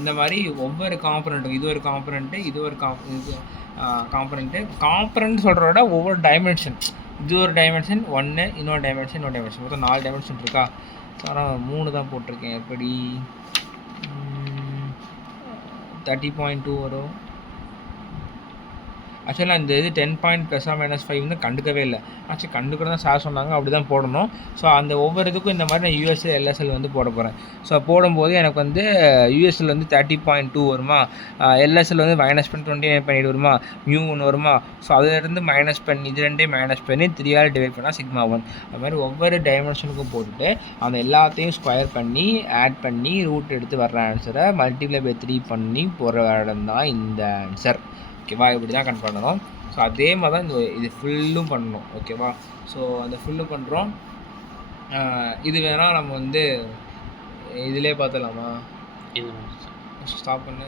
இந்த மாதிரி ஒவ்வொரு காம்பனண்ட்டும் இது ஒரு காம்பனண்ட்டு இது ஒரு காம்பனண்ட் சொல்கிறத விட ஒவ்வொரு டைமென்ஷன், இது ஒரு டைமென்ஷன் 1 இன்னொரு டைமென்ஷன் மொத்தம் 4 டைமென்ஷன் இருக்கா. ஸோ ஆனால் 3 தான் போட்டிருக்கேன். எப்படி 30.2 வரும். ஆக்சுவலி நான் இந்த இது 10 பாயிண்ட் +−5 வந்து கண்டுக்கவே இல்லை. ஆக்சுவலி கண்டுக்கிற தான் சார் சொன்னாங்க அப்படி தான் போடணும். ஸோ அந்த ஒவ்வொரு இதுக்கும் இந்த மாதிரி நான் யூஎஸ்எல் எல்எஸ்எல் வந்து போட போகிறேன். ஸோ போடும்போது எனக்கு வந்து யூஎஸ்எல் வந்து 30.2 வருமா, எல்எஸ்எல் வந்து -29.8 வருமா, மியூ 1 வருமா. ஸோ அதிலிருந்து மைனஸ் பண்ணி இது ரெண்டையும் மைனஸ் பண்ணி 3 டிவைட் பண்ணால் சிக்மா 1. அது மாதிரி ஒவ்வொரு டைமென்ஷனுக்கும் போட்டுட்டு அந்த எல்லாத்தையும் ஸ்கொயர் பண்ணி ஆட் பண்ணி ரூட் எடுத்து வர்ற ஆன்சரை மல்டிப்ளை பை 3 பண்ணி போகிற இடம் தான் இந்த ஆன்சர். ஓகேவா, இப்படி தான் கணக்கு பண்ணணும். ஸோ அதே மாதிரி தான் இது ஃபுல்லும் பண்ணணும். ஓகேவா, ஸோ அந்த ஃபுல்லும் பண்ணுறோம். இது வேணால் நம்ம வந்து இதிலே பார்த்துலாமா, ஸ்டாப் பண்ணு.